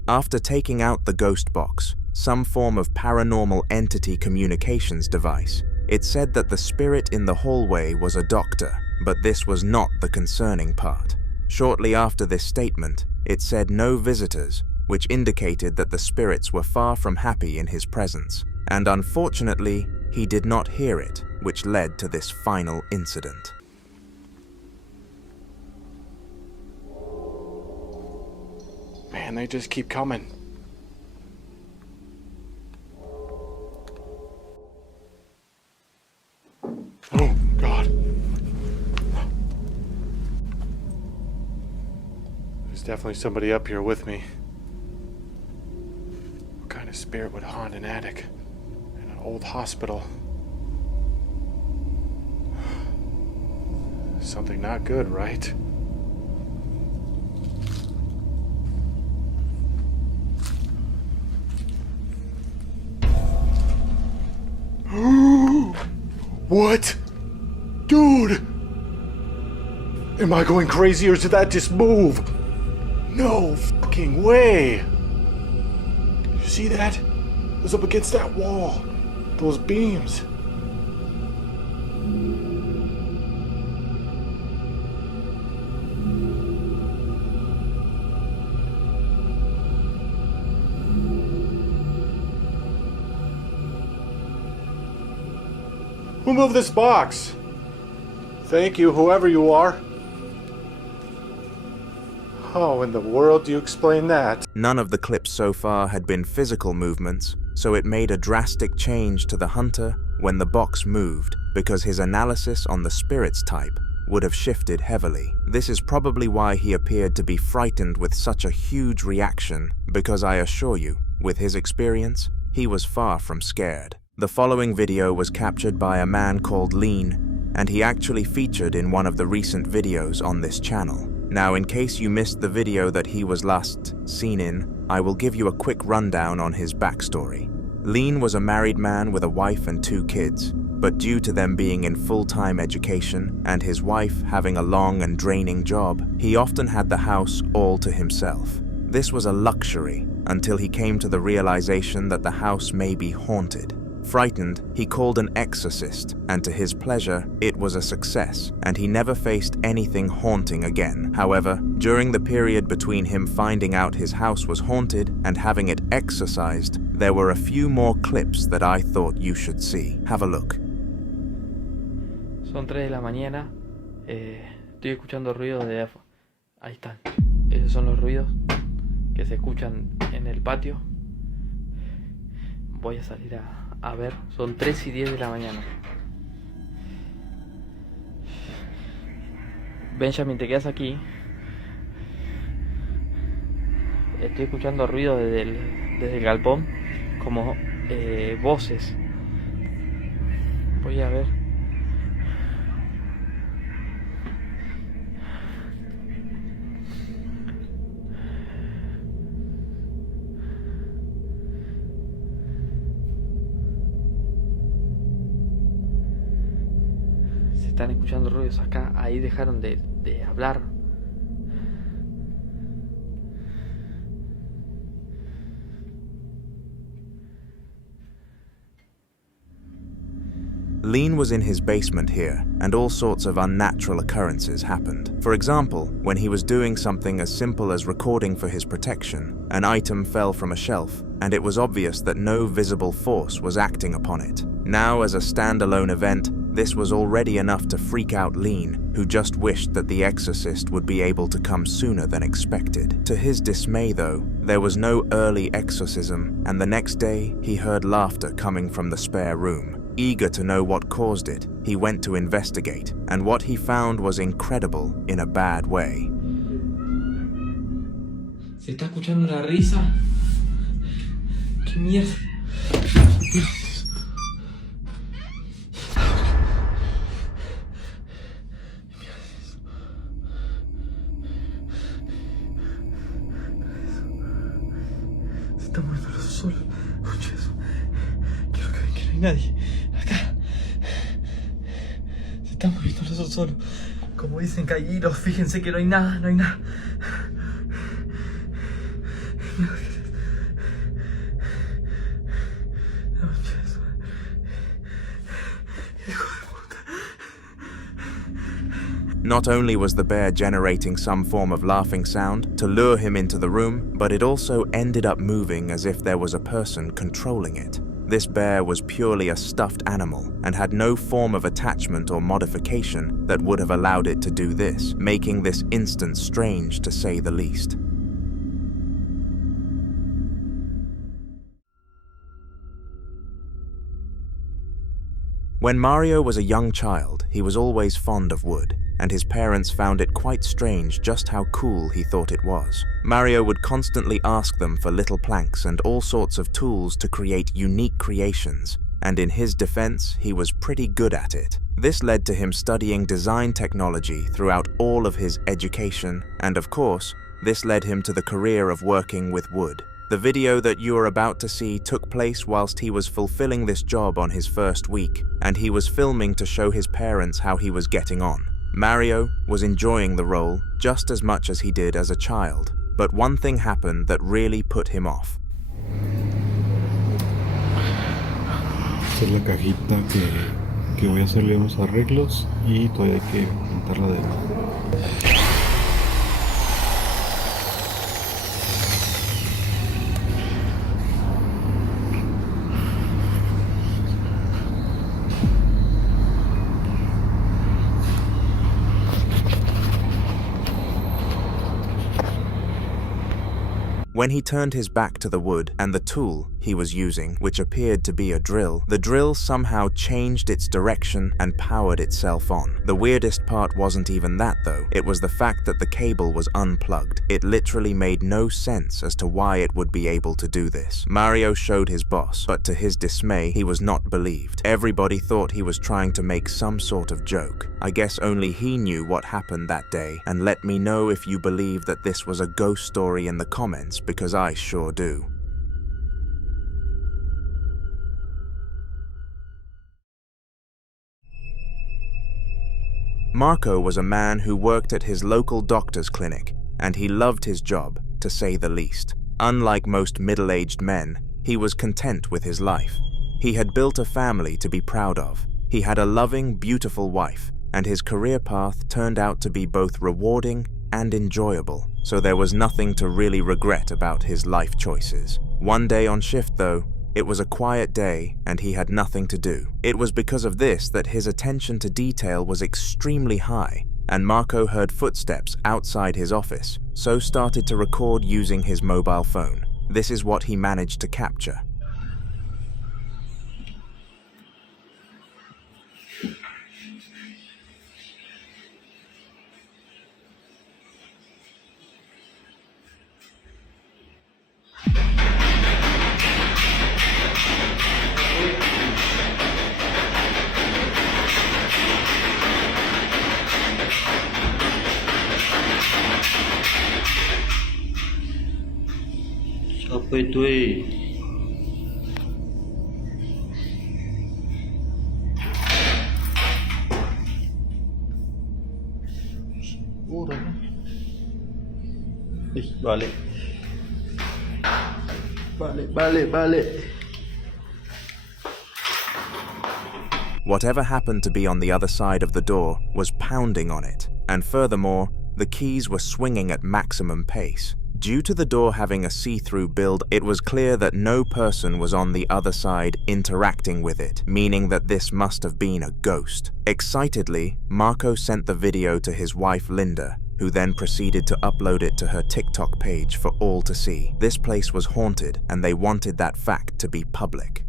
After taking out the ghost box, some form of paranormal entity communications device, it said that the spirit in the hallway was a doctor, but this was not the concerning part. Shortly after this statement, it said no visitors, which indicated that the spirits were far from happy in his presence, and unfortunately, he did not hear it, which led to this final incident. Man, they just keep coming. Oh, God. There's definitely somebody up here with me. What kind of spirit would haunt an attic in an old hospital? Something not good, right? What? Dude! Am I going crazy or did that just move? No fucking way! You see that? It was up against that wall. Those beams. Who moved this box? Thank you, whoever you are. How in the world do you explain that? None of the clips so far had been physical movements, so it made a drastic change to the hunter when the box moved, because his analysis on the spirit's type would have shifted heavily. This is probably why he appeared to be frightened with such a huge reaction, because I assure you, with his experience, he was far from scared. The following video was captured by a man called Lean, and he actually featured in one of the recent videos on this channel. Now, in case you missed the video that he was last seen in, I will give you a quick rundown on his backstory. Lean was a married man with a wife and 2 kids, but due to them being in full-time education and his wife having a long and draining job, he often had the house all to himself. This was a luxury until he came to the realization that the house may be haunted. Frightened, he called an exorcist, and to his pleasure, it was a success, and he never faced anything haunting again. However, during the period between him finding out his house was haunted and having it exorcised, there were a few more clips that I thought you should see. Have a look. Son 3 de la mañana. Estoy escuchando ruidos de... Ahí están. Esos son los ruidos que se escuchan en el patio. Voy a salir a ver. Son 3:10 de la mañana. Benjamin, te quedas aquí. estoy escuchando ruidos desde el galpón, como voces. Voy a ver. Se están escuchando ruidos acá. Ahí dejaron de hablar. Lean was in his basement here, and all sorts of unnatural occurrences happened. For example, when he was doing something as simple as recording for his protection, an item fell from a shelf, and it was obvious that no visible force was acting upon it. Now, as a standalone event, this was already enough to freak out Lean, who just wished that the exorcist would be able to come sooner than expected. To his dismay, though, there was no early exorcism, and the next day he heard laughter coming from the spare room. Eager to know what caused it, he went to investigate, and what he found was incredible in a bad way. ¿Se está escuchando la risa? ¿Qué mierda? Se está moviendo el sol. Escucha eso. Quiero que no hay nadie. Acá. Se está moviendo el sol solo. Como dicen caídos, fíjense que no hay nada, no hay nada. Not only was the bear generating some form of laughing sound to lure him into the room, but it also ended up moving as if there was a person controlling it. This bear was purely a stuffed animal and had no form of attachment or modification that would have allowed it to do this, making this instance strange to say the least. When Mario was a young child, he was always fond of wood, and his parents found it quite strange just how cool he thought it was. Mario would constantly ask them for little planks and all sorts of tools to create unique creations, and in his defense, he was pretty good at it. This led to him studying design technology throughout all of his education, and of course, this led him to the career of working with wood. The video that you are about to see took place whilst he was fulfilling this job on his first week, and he was filming to show his parents how he was getting on. Mario was enjoying the role just as much as he did as a child, but one thing happened that really put him off. Esta es la cajita que voy a hacerle unos arreglos y todavía hay que montarla de nuevo. When he turned his back to the wood and the tool he was using, which appeared to be a drill, the drill somehow changed its direction and powered itself on. The weirdest part wasn't even that though, it was the fact that the cable was unplugged. It literally made no sense as to why it would be able to do this. Mario showed his boss, but to his dismay, he was not believed. Everybody thought he was trying to make some sort of joke. I guess only he knew what happened that day, and let me know if you believe that this was a ghost story in the comments, because I sure do. Marco was a man who worked at his local doctor's clinic, and he loved his job, to say the least. Unlike most middle-aged men, he was content with his life. He had built a family to be proud of. He had a loving, beautiful wife, and his career path turned out to be both rewarding and enjoyable, so there was nothing to really regret about his life choices. One day on shift though, it was a quiet day and he had nothing to do. It was because of this that his attention to detail was extremely high, and Marco heard footsteps outside his office, so started to record using his mobile phone. This is what he managed to capture. Estoy. Vale. Vale. Whatever happened to be on the other side of the door was pounding on it, and furthermore, the keys were swinging at maximum pace. Due to the door having a see-through build, it was clear that no person was on the other side interacting with it, meaning that this must have been a ghost. Excitedly, Marco sent the video to his wife Linda, who then proceeded to upload it to her TikTok page for all to see. This place was haunted, and they wanted that fact to be public.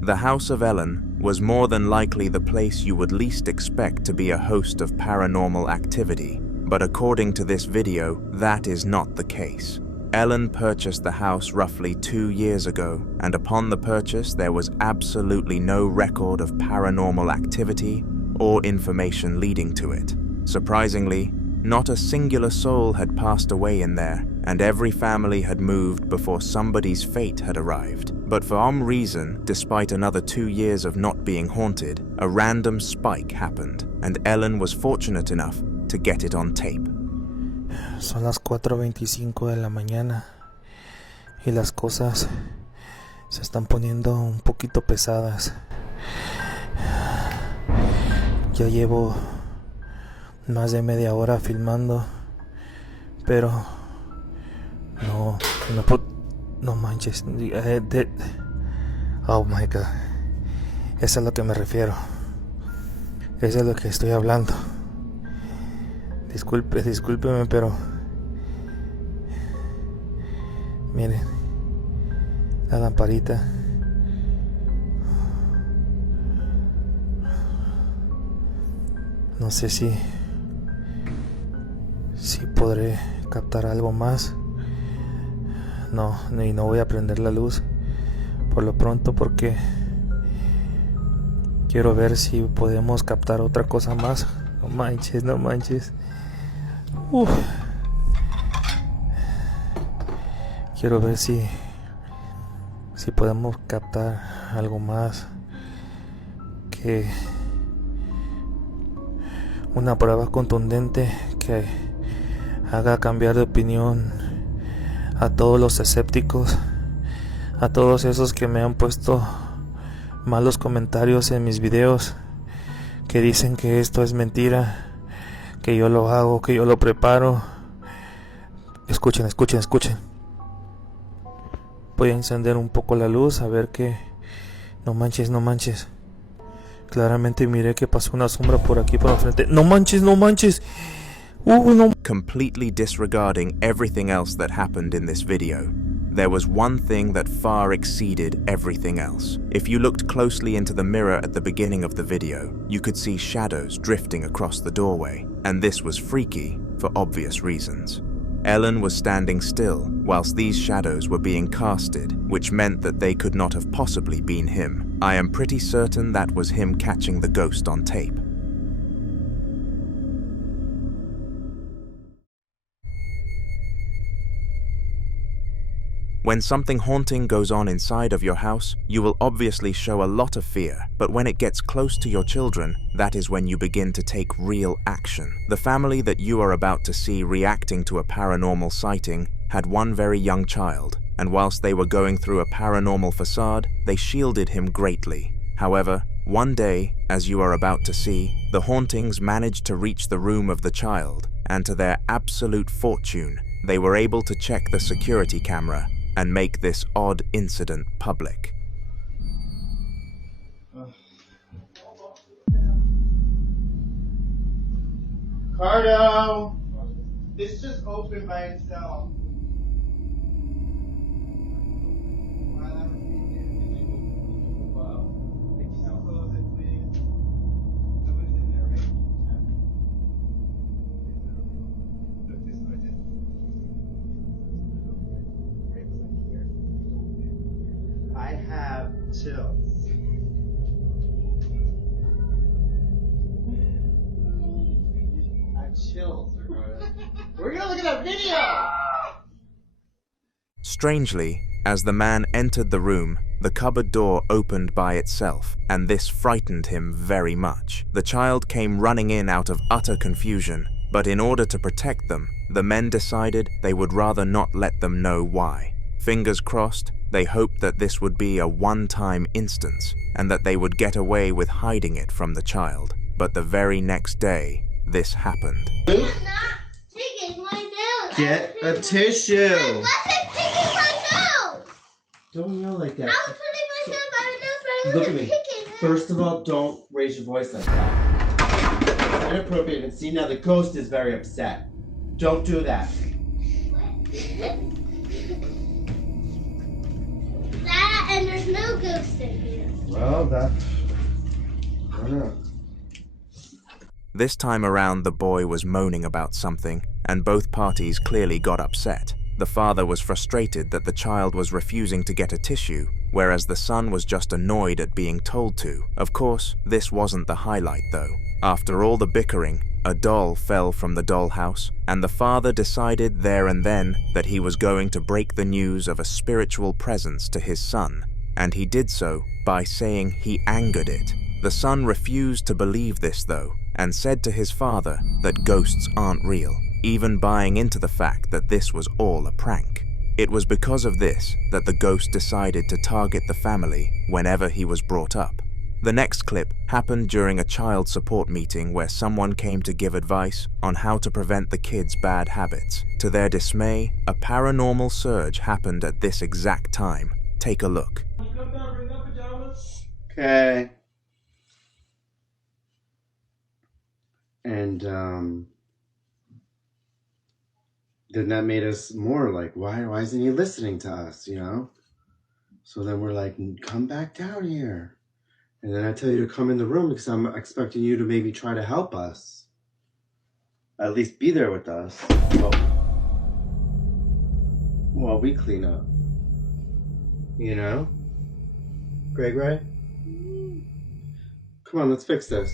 The House of Ellen was more than likely the place you would least expect to be a host of paranormal activity, but according to this video, that is not the case. Ellen purchased the house roughly 2 years ago, and upon the purchase there was absolutely no record of paranormal activity or information leading to it. Surprisingly, not a singular soul had passed away in there, and every family had moved before somebody's fate had arrived. But for some reason, despite another 2 years of not being haunted, a random spike happened, and Ellen was fortunate enough to get it on tape. Son las 4:25 de la mañana y las cosas se están poniendo un poquito pesadas. Ya llevo más de media hora filmando, pero no manches. Oh my god, eso es a lo que me refiero, eso es lo que estoy hablando. Discúlpeme, pero miren la lamparita. No sé si podré captar algo más. No voy a prender la luz por lo pronto, porque quiero ver si podemos captar otra cosa más. No manches. Quiero ver si podemos captar algo más, que una prueba contundente que haga cambiar de opinión a todos los escépticos, a todos esos que me han puesto malos comentarios en mis videos, que dicen que esto es mentira, que yo lo hago, que yo lo preparo. Escuchen. Voy a encender un poco la luz a ver que... No manches. Claramente miré que pasó una sombra por aquí por enfrente. No manches. No. Completely disregarding everything else that happened in this video, there was one thing that far exceeded everything else. If you looked closely into the mirror at the beginning of the video, you could see shadows drifting across the doorway, and this was freaky for obvious reasons. Ellen was standing still whilst these shadows were being casted, which meant that they could not have possibly been him. I am pretty certain that was him catching the ghost on tape. When something haunting goes on inside of your house, you will obviously show a lot of fear, but when it gets close to your children, that is when you begin to take real action. The family that you are about to see reacting to a paranormal sighting had one very young child, and whilst they were going through a paranormal facade, they shielded him greatly. However, one day, as you are about to see, the hauntings managed to reach the room of the child, and to their absolute fortune, they were able to check the security camera and make this odd incident public. Cardo! This just opened by itself. I have chills. chills. We're gonna look at that video! Strangely, as the man entered the room, the cupboard door opened by itself, and this frightened him very much. The child came running in out of utter confusion, but in order to protect them, the men decided they would rather not let them know why. Fingers crossed, they hoped that this would be a one-time instance, and that they would get away with hiding it from the child. But the very next day, this happened. Get a tissue! I wasn't picking my nose! Don't yell like that. I was putting my nose by my nose, but I Look wasn't at me. picking it. First of all, don't raise your voice like that. It's inappropriate. And see, now the ghost is very upset. Don't do that. That, and there's no ghost in here. Well, that... I don't know. This time around, the boy was moaning about something, and both parties clearly got upset. The father was frustrated that the child was refusing to get a tissue, whereas the son was just annoyed at being told to. Of course, this wasn't the highlight though. After all the bickering, a doll fell from the dollhouse, and the father decided there and then that he was going to break the news of a spiritual presence to his son, and he did so by saying he angered it. The son refused to believe this though, and said to his father that ghosts aren't real, even buying into the fact that this was all a prank. It was because of this that the ghost decided to target the family whenever he was brought up. The next clip happened during a child support meeting where someone came to give advice on how to prevent the kids' bad habits. To their dismay, a paranormal surge happened at this exact time. Take a look. Okay. And then that made us more like, why isn't he listening to us, you know? So then we're like, come back down here. And then I tell you to come in the room because I'm expecting you to maybe try to help us. At least be there with us. While we clean up. You know? Greg? Come on, let's fix this.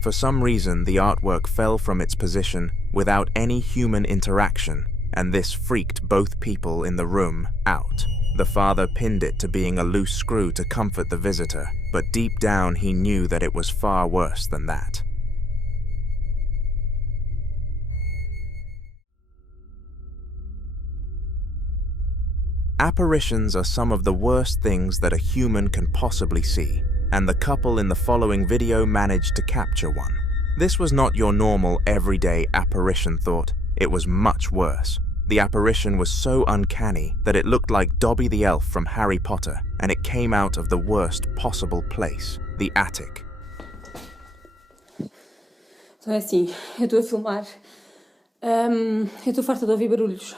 For some reason, the artwork fell from its position without any human interaction, and this freaked both people in the room out. The father pinned it to being a loose screw to comfort the visitor, but deep down he knew that it was far worse than that. Apparitions are some of the worst things that a human can possibly see, and the couple in the following video managed to capture one. This was not your normal everyday apparition thought, it was much worse. The apparition was so uncanny that it looked like Dobby the elf from Harry Potter, and it came out of the worst possible place, the attic. Então é assim, eu estou a filmar, eu estou farta de ouvir barulhos.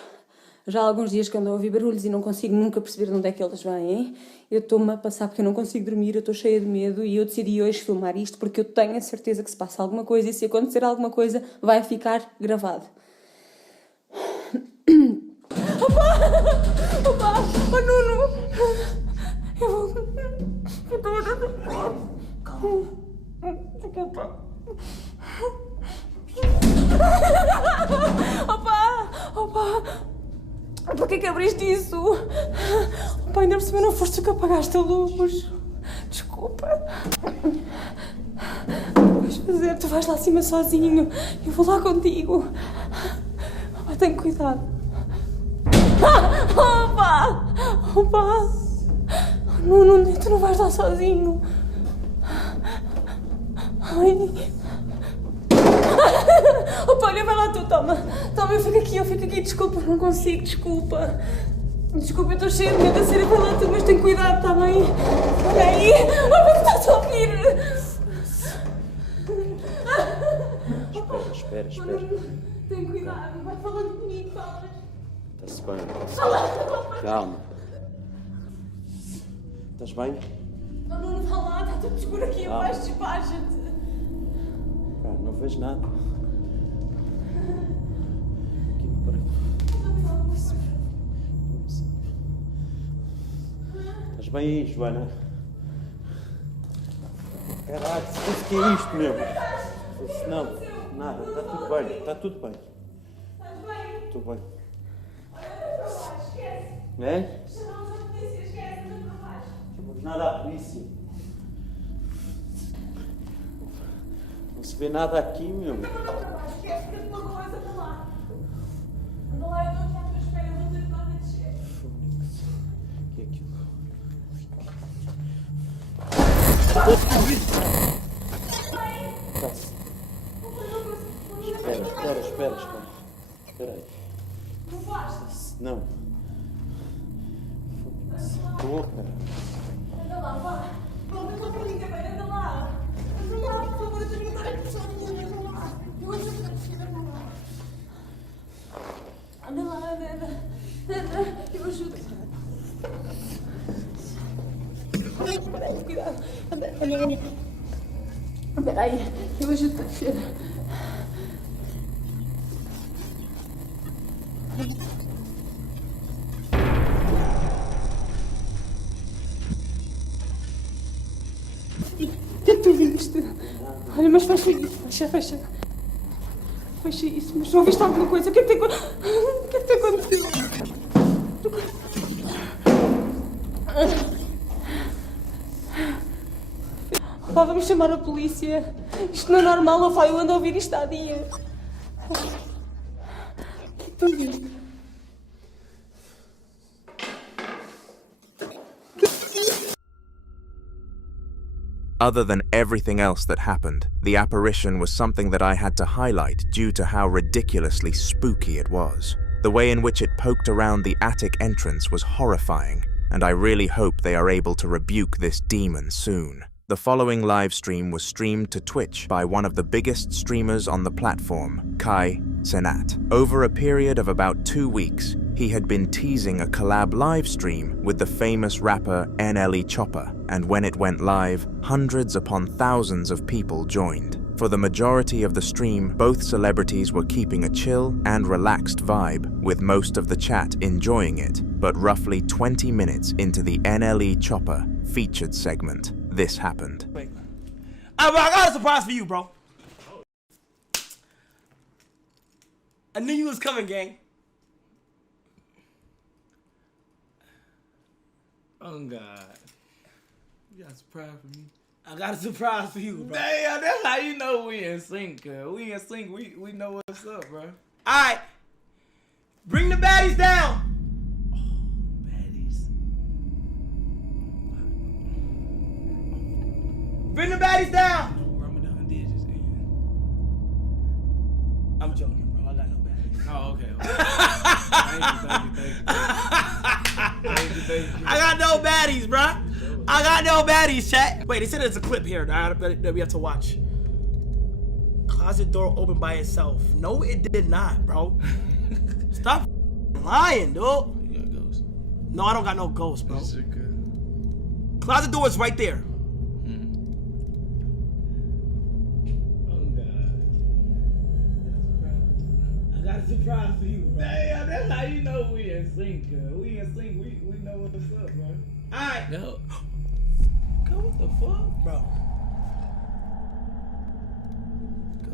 Já há alguns dias que ando a ouvir barulhos e não consigo nunca perceber de onde é que eles vêm. Eu estou-me a passar porque eu não consigo dormir, eu estou cheia de medo e eu decidi hoje filmar isto porque eu tenho a certeza que se passa alguma coisa e se acontecer alguma coisa vai ficar gravado. Opa! Oh Nuno! Eu estou... Desculpa. Opa! Porquê que abriste isso? Opa, ainda por cima não foste tu que apagaste a luz. Desculpa. Vais fazer, tu vais lá acima sozinho. Eu vou lá contigo. Opa, tenha cuidado. Opa! Não, tu não vais lá sozinho. Ai... Opa, olha, vai lá tu, toma, eu fico aqui, desculpa, não consigo, desculpa, eu estou cheia de medo, a sério, vai lá tu, mas tem cuidado, está bem? Olha aí, opa, tu estás a ouvir? Espera. Tem cuidado, vai falando comigo, falas. Está-se bem. Calma. Estás bem? Não vá lá, está tudo escuro aqui abaixo, despacha-te. Não vejo nada. Estás bem aí, Joana? Caralho, se que é isto mesmo? Se não, Nada, tá tudo bem, tá tudo bem. Estás bem? Tudo bem. Olha, esquece. É? Chamamos a polícia, esquece, não rapaz. Chamamos nada à polícia. Não se vê nada aqui, meu. Esquece que uma coisa, anda lá. Anda lá, eu estou aqui à tua espera, eu vou dizer para onde descer. O que é aquilo? Espera. Espera aí. Não faz? Não. Porra. Anda lá, vá. Não estou para ninguém, anda lá. Anda lá, por favor, eu tenho que estar aqui sozinha, anda lá. Eu ajudo a descer, anda lá. Anda lá, anda, eu ajudo. Cuidado, anda. Espera aí, eu ajudo a descer. O que é que tu viste? Olha, mas fecha isso, fecha. Fecha isso, mas não viste alguma coisa? O que é que te aconteceu? Pá, vamos chamar a polícia. Isto não é normal, ó, eu ando a ouvir isto há dias. O que é que tu viste? Other than everything else that happened, the apparition was something that I had to highlight due to how ridiculously spooky it was. The way in which it poked around the attic entrance was horrifying, and I really hope they are able to rebuke this demon soon. The following live stream was streamed to Twitch by one of the biggest streamers on the platform, Cenat. Over a period of about 2 weeks, he had been teasing a collab live stream with the famous rapper NLE Chopper, and when it went live, hundreds upon thousands of people joined. For the majority of the stream, both celebrities were keeping a chill and relaxed vibe, with most of the chat enjoying it, but roughly 20 minutes into the NLE Chopper featured segment, this happened. Wait. I got a surprise for you, bro. I knew you was coming, gang. Oh, God. You got a surprise for me? I got a surprise for you, bro. Damn, that's how you know we in sync, cuz. We in sync. We know what's up, bro. All right. Bring the baddies down. Bring the baddies down! I'm joking, bro. I got no baddies. Oh, okay. Thank you. I got no baddies, bro. I got no baddies, chat. Wait, they said there's a clip here that we have to watch. Closet door opened by itself. No, it did not, bro. Stop lying, dude. You got ghosts? No, I don't got no ghosts, bro. This shit good. Closet door is right there. I got a surprise for you, bro. Damn, that's how you know we in sync, cuz. We in sync. We know what's up, bro. Alright. No. Go, what the fuck? Bro.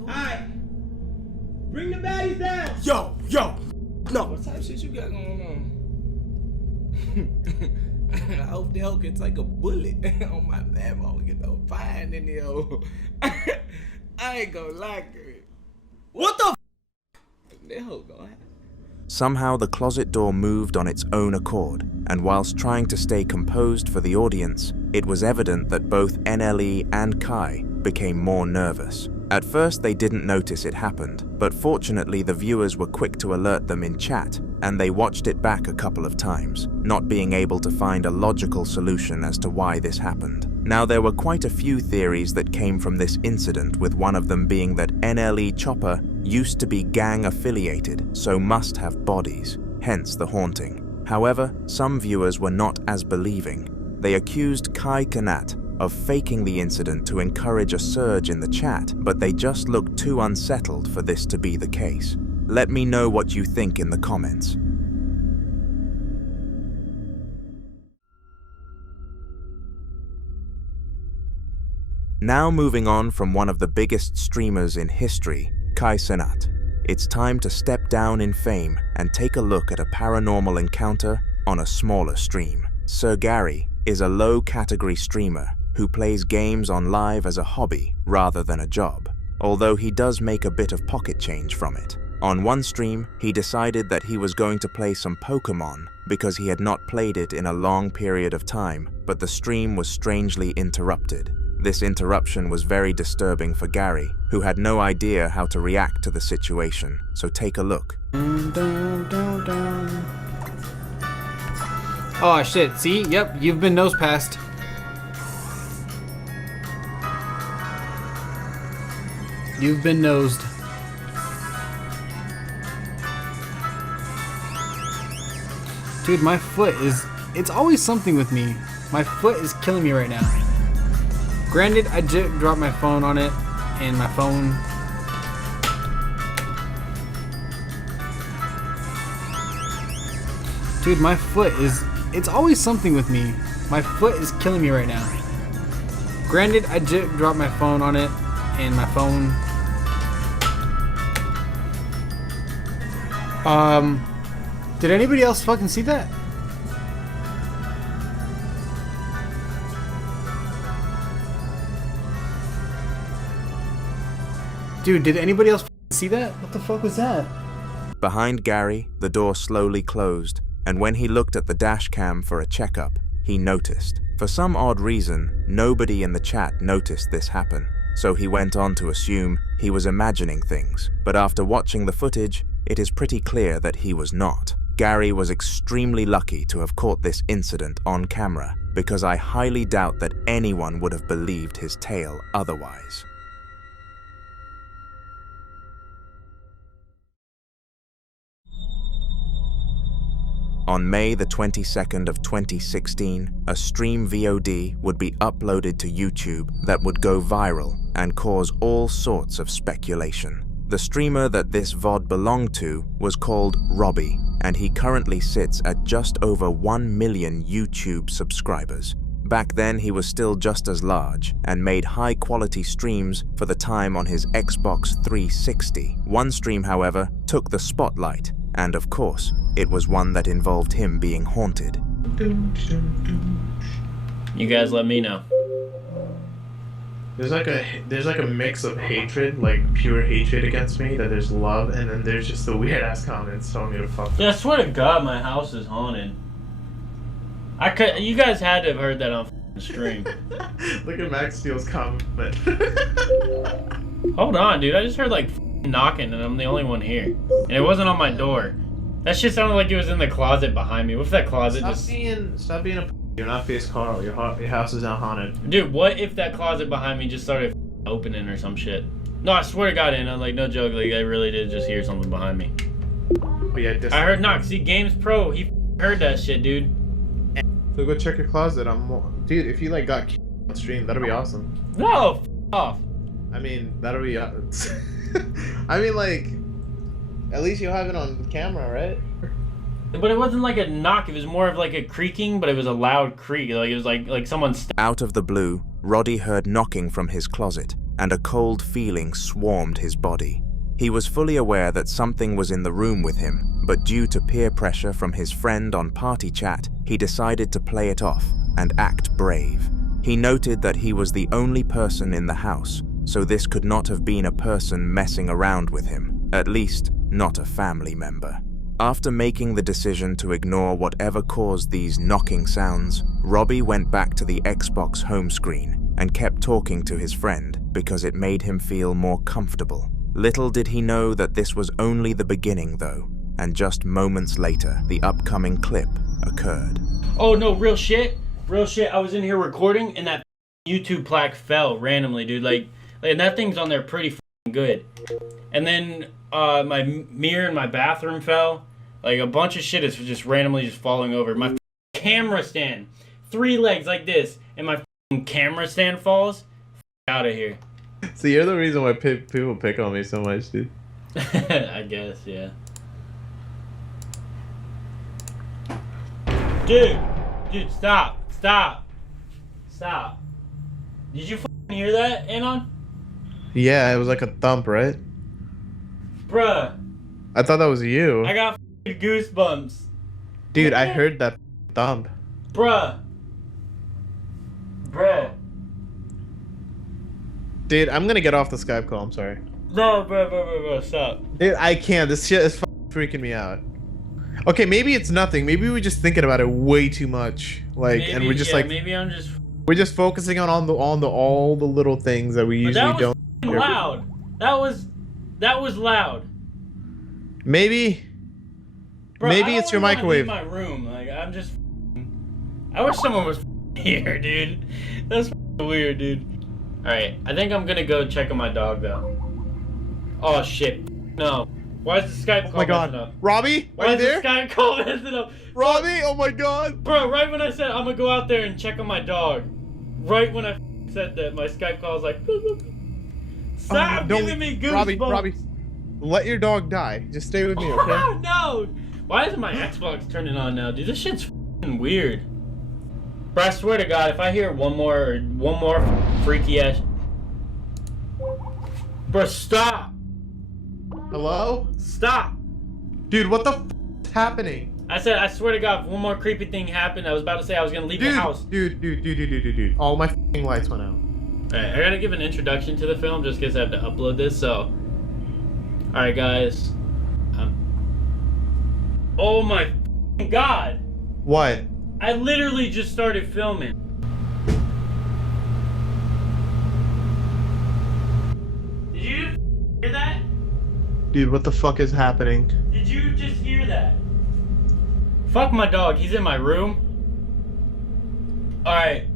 Alright. Bring the baddies down. Yo. No. What type of shit you got going on? I hope the hell can take a bullet on my ammo. We get no fine in the hole. I ain't gonna lie, girl. What the f? That hoe gonna happen. Somehow the closet door moved on its own accord, and whilst trying to stay composed for the audience, it was evident that both NLE and Kai became more nervous. At first they didn't notice it happened, but fortunately the viewers were quick to alert them in chat, and they watched it back a couple of times, not being able to find a logical solution as to why this happened. Now there were quite a few theories that came from this incident, with one of them being that NLE Chopper used to be gang affiliated, so must have bodies, hence the haunting. However, some viewers were not as believing. They accused Cenat of faking the incident to encourage a surge in the chat, but they just looked too unsettled for this to be the case. Let me know what you think in the comments. Now moving on from one of the biggest streamers in history, Kai Cenat. It's time to step down in fame and take a look at a paranormal encounter on a smaller stream. Sir Gary is a low-category streamer who plays games on live as a hobby rather than a job, although he does make a bit of pocket change from it. On one stream, he decided that he was going to play some Pokemon because he had not played it in a long period of time, but the stream was strangely interrupted. This interruption was very disturbing for Gary, who had no idea how to react to the situation, so take a look. Oh shit, see? Yep, you've been nose passed. You've been nosed. Dude, my foot is... It's always something with me. My foot is killing me right now. Granted, I just dropped my phone on it, and my phone... Dude, my foot is... It's always something with me. My foot is killing me right now. Granted, I just dropped my phone on it, and my phone... Did anybody else fucking see that? Dude, did anybody else see that? What the fuck was that? Behind Gary, the door slowly closed, and when he looked at the dash cam for a checkup, he noticed. For some odd reason, nobody in the chat noticed this happen, so he went on to assume he was imagining things. But after watching the footage, it is pretty clear that he was not. Gary was extremely lucky to have caught this incident on camera, because I highly doubt that anyone would have believed his tale otherwise. On May the 22nd of 2016, a stream VOD would be uploaded to YouTube that would go viral and cause all sorts of speculation. The streamer that this VOD belonged to was called Robbie, and he currently sits at just over 1 million YouTube subscribers. Back then, he was still just as large and made high-quality streams for the time on his Xbox 360. One stream, however, took the spotlight, and of course, it was one that involved him being haunted. You guys let me know. There's like a mix of hatred, like pure hatred against me, that there's love, and then there's just the weird ass comments telling me to fuck. Yeah, I swear to God, my house is haunted. You guys had to have heard that on stream. Look at Max Steele's comment. Hold on, dude. I just heard like knocking, and I'm the only one here, and it wasn't on my door. That shit sounded like it was in the closet behind me. What if that closet Stop being a. You're not face Carl. Your house is not haunted. Dude, what if that closet behind me just started opening or some shit? No, I swear to God, and I'm like, no joke, like I really did just hear something behind me. Oh yeah, I heard knock. See, Games Pro, he heard that shit, dude. So go check your closet. Dude, if you like got on stream, that'll be awesome. No, off. I mean, that'll be. I mean, like, at least you'll have it on camera, right? But it wasn't like a knock, it was more of like a creaking, but it was a loud creak. Like it was like someone Out of the blue, Roddy heard knocking from his closet, and a cold feeling swarmed his body. He was fully aware that something was in the room with him, but due to peer pressure from his friend on party chat, he decided to play it off and act brave. He noted that he was the only person in the house, so this could not have been a person messing around with him, at least not a family member. After making the decision to ignore whatever caused these knocking sounds, Robbie went back to the Xbox home screen and kept talking to his friend because it made him feel more comfortable. Little did he know that this was only the beginning though, and just moments later, the upcoming clip occurred. Oh no, real shit. I was in here recording and that YouTube plaque fell randomly, dude. Like and that thing's on there pretty good. And then my mirror in my bathroom fell. Like a bunch of shit is just randomly just falling over. My camera stand, 3 legs like this, and my camera stand falls. Out of here. So you're the reason why people pick on me so much, dude. I guess, yeah. Dude, stop. Did you hear that, Anon? Yeah, it was like a thump, right? Bruh. I thought that was you. I got goosebumps. Dude, I heard that thump. Bruh. Dude, I'm gonna get off the Skype call, I'm sorry. No, bro, stop. Dude, I can't. This shit is freaking me out. Okay, maybe it's nothing. Maybe we're just thinking about it way too much. Like, Maybe, and we're just yeah, like, maybe I'm just. we're just focusing on all the little things that we usually don't. That was loud. That was loud. Maybe. Bro, maybe it's your microwave. My room, like I'm just. I wish someone was here, dude. That's weird, dude. All right, I think I'm gonna go check on my dog though. Oh shit! No. Why is the Skype call messing up? Robbie, Why are you is there? the Skype call messing up? Robbie, oh my god! Bro, right when I said I'm gonna go out there and check on my dog, right when I said that, my Skype call was like, stop giving me goosebumps. Robbie, let your dog die. Just stay with me, okay? No! Why isn't my Xbox turning on now, dude? This shit's f***ing weird. Bro, I swear to God, if I hear one more freaky ass. Bro, stop! Hello? Stop! Dude, what the f is happening? I said, I swear to God, if one more creepy thing happened, I was about to say I was gonna leave the house. Dude. All my f***ing lights went out. Alright, I gotta give an introduction to the film just because I have to upload this, so. Alright, guys. Oh my f***ing God! What? I literally just started filming. Did you hear that? Dude, what the fuck is happening? Did you just hear that? Fuck my dog, he's in my room. Alright.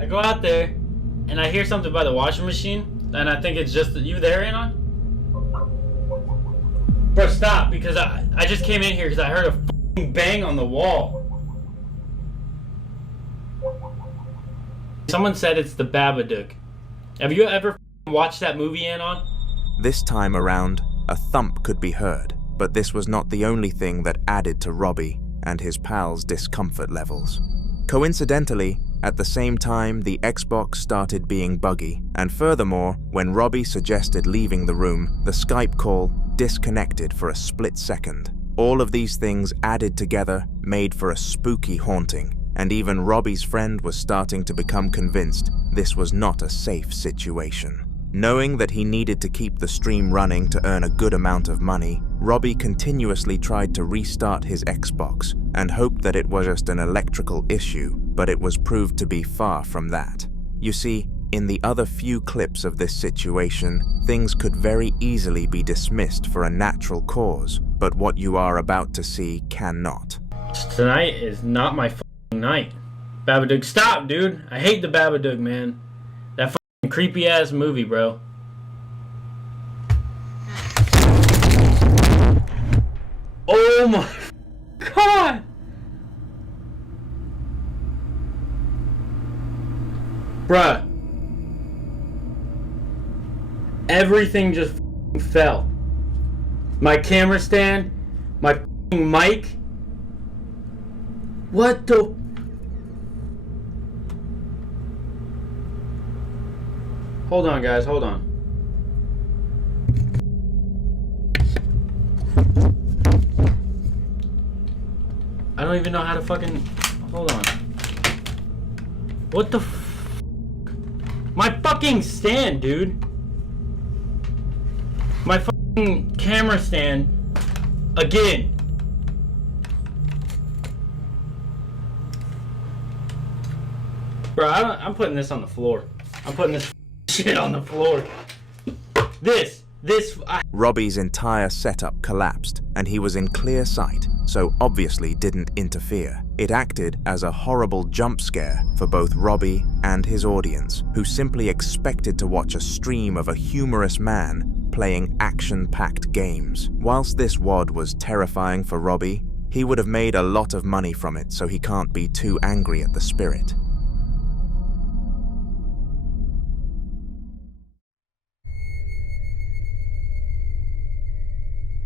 I go out there, and I hear something by the washing machine, and I think it's just you there, Antoine? Bro, stop, because I just came in here because I heard a f***ing bang on the wall. Someone said it's the Babadook. Have you ever watched that movie, Antoine? This time around, a thump could be heard, but this was not the only thing that added to Robbie and his pals' discomfort levels. Coincidentally, at the same time, the Xbox started being buggy, and furthermore, when Robbie suggested leaving the room, the Skype call disconnected for a split second. All of these things added together made for a spooky haunting, and even Robbie's friend was starting to become convinced this was not a safe situation. Knowing that he needed to keep the stream running to earn a good amount of money, Robbie continuously tried to restart his Xbox and hoped that it was just an electrical issue, but it was proved to be far from that. You see, in the other few clips of this situation, things could very easily be dismissed for a natural cause, but what you are about to see cannot. Tonight is not my f***ing night. Babadook, stop, dude! I hate the Babadook, man. That f***ing creepy ass movie, bro. Oh my God! Bruh. Everything just fell. My camera stand, my mic. What the? Hold on, guys, hold on. I don't even know how to fucking. Hold on. What the f? My fucking stand, dude. My fucking camera stand. Again. Bro, I'm putting this on the floor. I'm putting this shit on the floor. Robbie's entire setup collapsed, and he was in clear sight, so obviously didn't interfere. It acted as a horrible jump scare for both Robbie and his audience, who simply expected to watch a stream of a humorous man playing action-packed games. Whilst this WOD was terrifying for Robbie, he would have made a lot of money from it, so he can't be too angry at the spirit.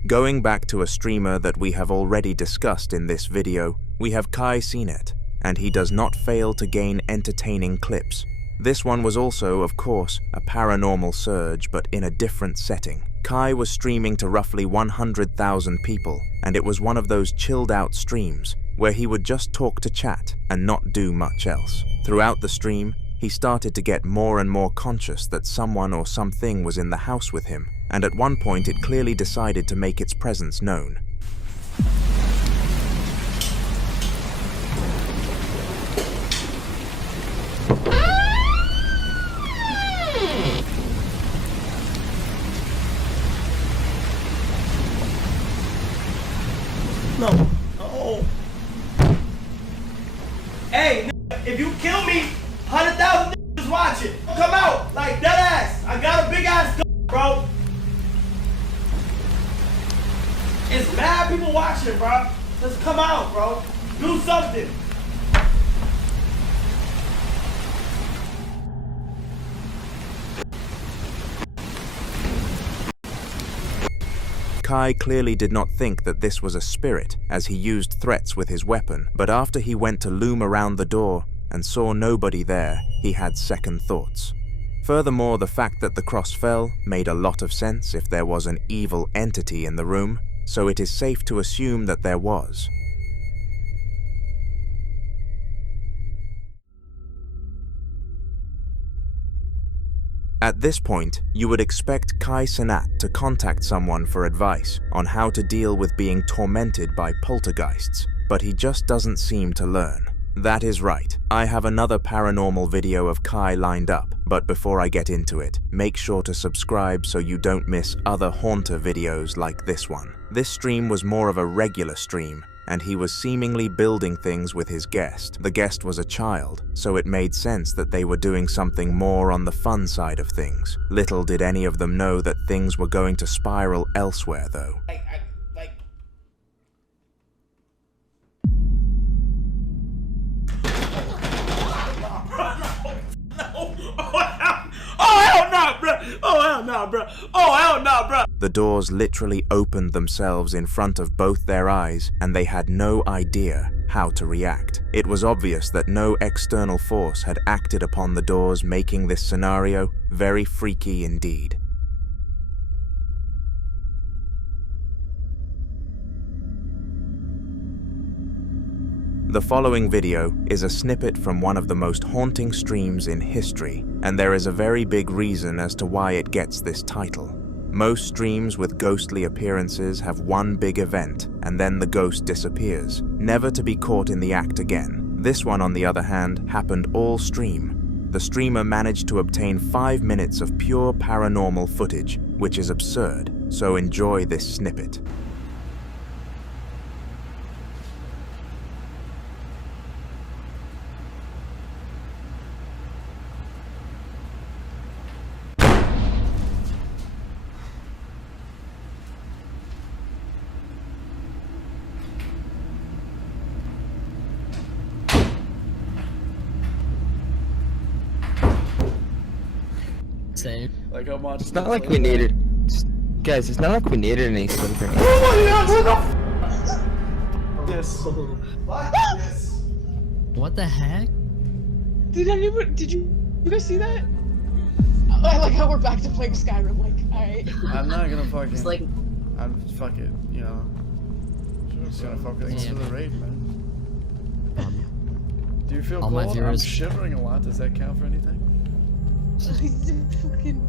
Going back to a streamer that we have already discussed in this video, we have Cenat, and he does not fail to gain entertaining clips. This one was also, of course, a paranormal surge, but in a different setting. Kai was streaming to roughly 100,000 people, and it was one of those chilled-out streams where he would just talk to chat and not do much else. Throughout the stream, he started to get more and more conscious that someone or something was in the house with him, and at one point it clearly decided to make its presence known. No. Oh. Hey, if you kill me, 100,000 is watching. Come out like that ass. I got a big ass gun, bro. It's mad people watching, bro. Just come out, bro. Do something. Kai clearly did not think that this was a spirit, as he used threats with his weapon, but after he went to loom around the door and saw nobody there, he had second thoughts. Furthermore, the fact that the cross fell made a lot of sense if there was an evil entity in the room, so it is safe to assume that there was. At this point, you would expect Cenat to contact someone for advice on how to deal with being tormented by poltergeists, but he just doesn't seem to learn. That is right, I have another paranormal video of Kai lined up, but before I get into it, make sure to subscribe so you don't miss other haunter videos like this one. This stream was more of a regular stream, and he was seemingly building things with his guest. The guest was a child, so it made sense that they were doing something more on the fun side of things. Little did any of them know that things were going to spiral elsewhere, though. Oh, hell no, bro. Oh, hell no, bro. Oh, hell no, bro. The doors literally opened themselves in front of both their eyes, and they had no idea how to react. It was obvious that no external force had acted upon the doors, making this scenario very freaky indeed. The following video is a snippet from one of the most haunting streams in history, and there is a very big reason as to why it gets this title. Most streams with ghostly appearances have one big event, and then the ghost disappears, never to be caught in the act again. This one, on the other hand, happened all stream. The streamer managed to obtain 5 minutes of pure paranormal footage, which is absurd, so enjoy this snippet. Same. Like I'm watching. It's not like we needed, guys. It's not like we needed any sleeping. This. What the heck? Did you guys see that? I like how we're back to playing Skyrim. Like, alright. I'm not gonna fucking. It's like, I'm fuck it. You know. I'm just gonna focus on the raid, man. Do you feel all my cold? viewers- I'm shivering a lot. Does that count for anything? fucking.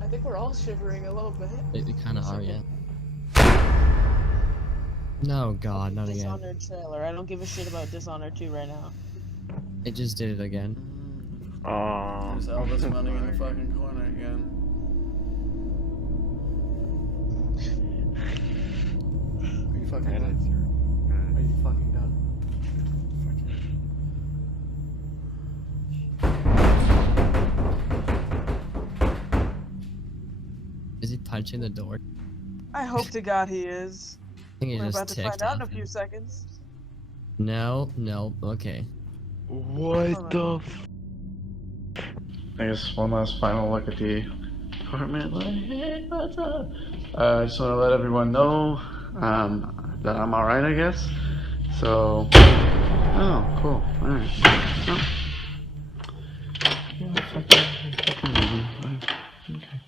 I think we're all shivering a little bit. We kind of are, yeah. No, God, not again. Dishonored trailer. I don't give a shit about Dishonored 2 right now. It just did it again. There's Elvis running in the fucking corner again. Are you fucking done? Are you fucking done? Is he punching the door? I hope to God he is. I think he We're just about to find ticked out in a off few seconds. No, okay. What the I guess one last final look at the apartment. Like, hey, what's up? I just want to let everyone know that I'm alright, I guess. So, oh, cool. Alright. Oh. Yeah, fucking leaving. Okay.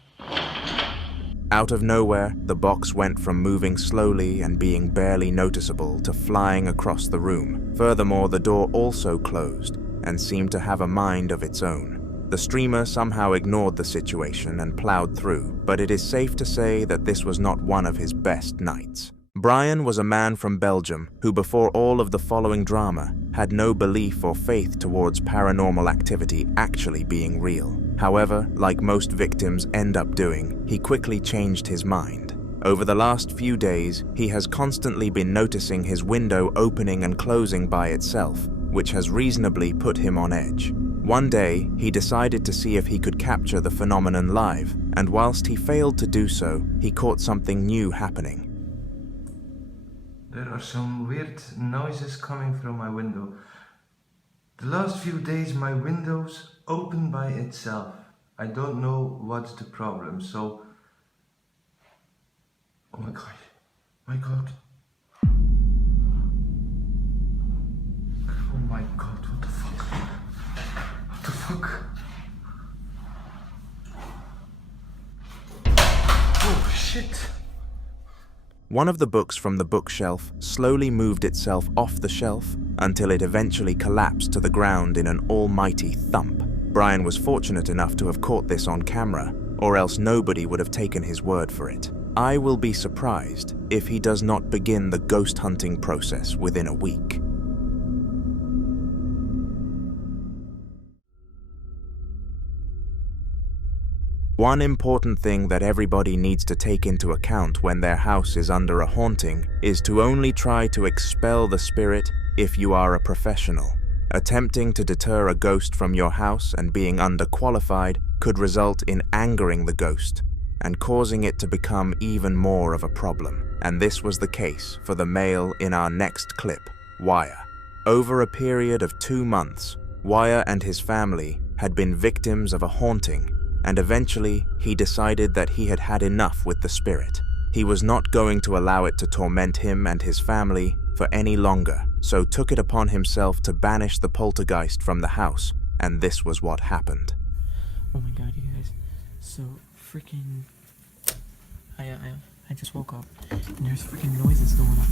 Out of nowhere, the box went from moving slowly and being barely noticeable to flying across the room. Furthermore, the door also closed and seemed to have a mind of its own. The streamer somehow ignored the situation and plowed through, but it is safe to say that this was not one of his best nights. Brian was a man from Belgium who, before all of the following drama, had no belief or faith towards paranormal activity actually being real. However, like most victims end up doing, he quickly changed his mind. Over the last few days, he has constantly been noticing his window opening and closing by itself, which has reasonably put him on edge. One day, he decided to see if he could capture the phenomenon live, and whilst he failed to do so, he caught something new happening. There are some weird noises coming from my window. The last few days my window's open by itself. I don't know what's the problem, so... Oh my god. My god. Oh my god, what the fuck? What the fuck? Oh shit. One of the books from the bookshelf slowly moved itself off the shelf until it eventually collapsed to the ground in an almighty thump. Brian was fortunate enough to have caught this on camera, or else nobody would have taken his word for it. I will be surprised if he does not begin the ghost hunting process within a week. One important thing that everybody needs to take into account when their house is under a haunting is to only try to expel the spirit if you are a professional. Attempting to deter a ghost from your house and being underqualified could result in angering the ghost and causing it to become even more of a problem. And this was the case for the male in our next clip, Wire. Over a period of 2 months, Wire and his family had been victims of a haunting, and eventually he decided that he had had enough with the spirit. He was not going to allow it to torment him and his family for any longer, so took it upon himself to banish the poltergeist from the house, and this was what happened. Oh my god, you guys. So freaking... I just woke up, and there's freaking noises going on.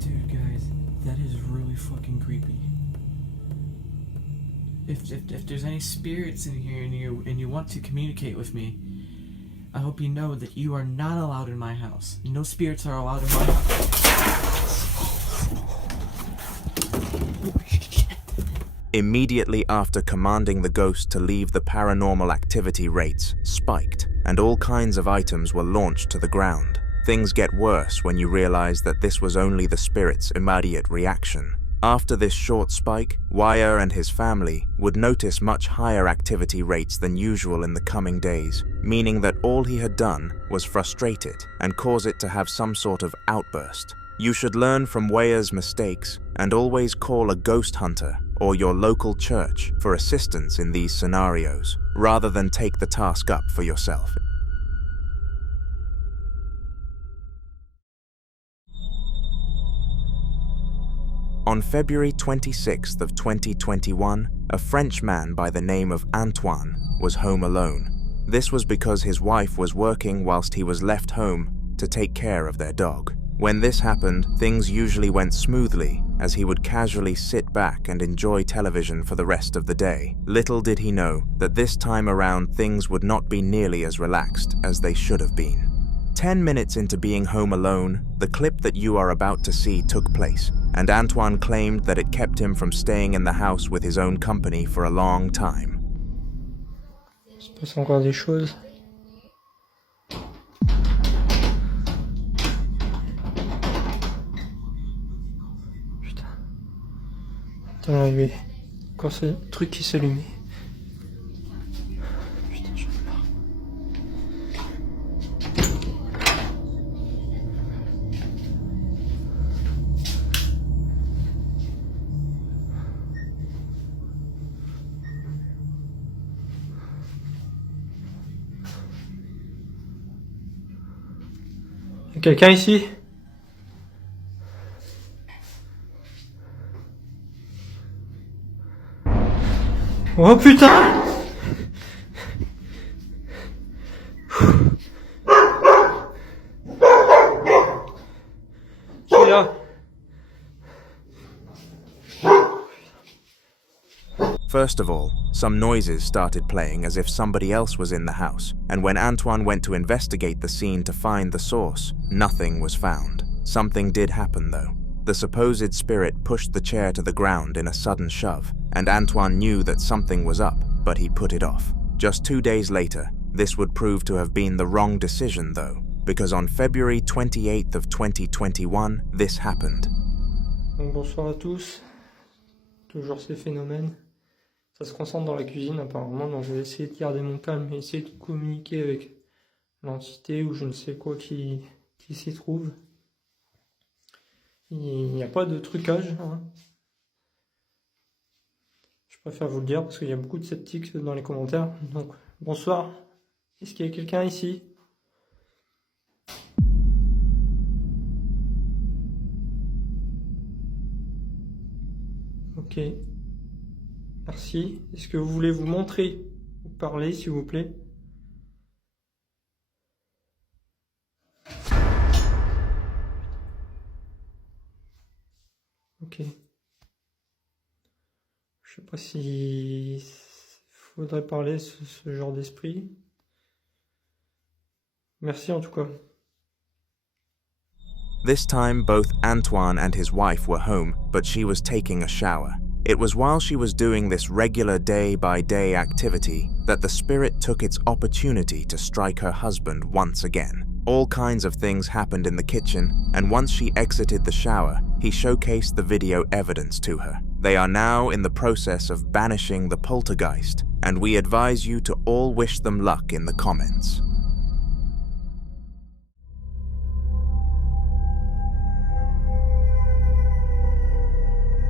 Dude, guys, that is really fucking creepy. If there's any spirits in here and you want to communicate with me, I hope you know that you are not allowed in my house. No spirits are allowed in my house. Immediately after commanding the ghost to leave, the paranormal activity rates spiked, and all kinds of items were launched to the ground. Things get worse when you realize that this was only the spirit's immediate reaction. After this short spike, Wire and his family would notice much higher activity rates than usual in the coming days, meaning that all he had done was frustrate it and cause it to have some sort of outburst. You should learn from Wire's mistakes and always call a ghost hunter or your local church for assistance in these scenarios, rather than take the task up for yourself. On February 26th of 2021, a French man by the name of Antoine was home alone. This was because his wife was working whilst he was left home to take care of their dog. When this happened, things usually went smoothly, as he would casually sit back and enjoy television for the rest of the day. Little did he know that this time around things would not be nearly as relaxed as they should have been. 10 minutes into being home alone, the clip that you are about to see took place, and Antoine claimed that it kept him from staying in the house with his own company for a long time. Il se passe encore des choses. Putain. Attends, il y a encore ce truc qui s'allumait. Putain, j'en ai marre. Quelqu'un ici? Oh putain! Qui est là? First of all, some noises started playing as if somebody else was in the house, and when Antoine went to investigate the scene to find the source, nothing was found. Something did happen though. The supposed spirit pushed the chair to the ground in a sudden shove, and Antoine knew that something was up, but he put it off. Just 2 days later, this would prove to have been the wrong decision though, because on February 28th of 2021, this happened. Donc bonsoir à tous. Toujours ces phénomènes. Ça se concentre dans la cuisine apparemment, donc je vais essayer de garder mon calme et essayer de communiquer avec l'entité ou je ne sais quoi qui s'y trouve. Il n'y a pas de trucage, hein. Je préfère vous le dire parce qu'il y a beaucoup de sceptiques dans les commentaires. Donc bonsoir, est-ce qu'il y a quelqu'un ici? Ok. Merci. Est-ce que vous voulez vous montrer ou parler, s'il vous plaît? Ok. Je sais pas si faudrait parler ce genre d'esprit. Merci en tout cas. This time, both Antoine and his wife were home, but she was taking a shower. It was while she was doing this regular day-by-day activity that the spirit took its opportunity to strike her husband once again. All kinds of things happened in the kitchen, and once she exited the shower, he showcased the video evidence to her. They are now in the process of banishing the poltergeist, and we advise you to all wish them luck in the comments.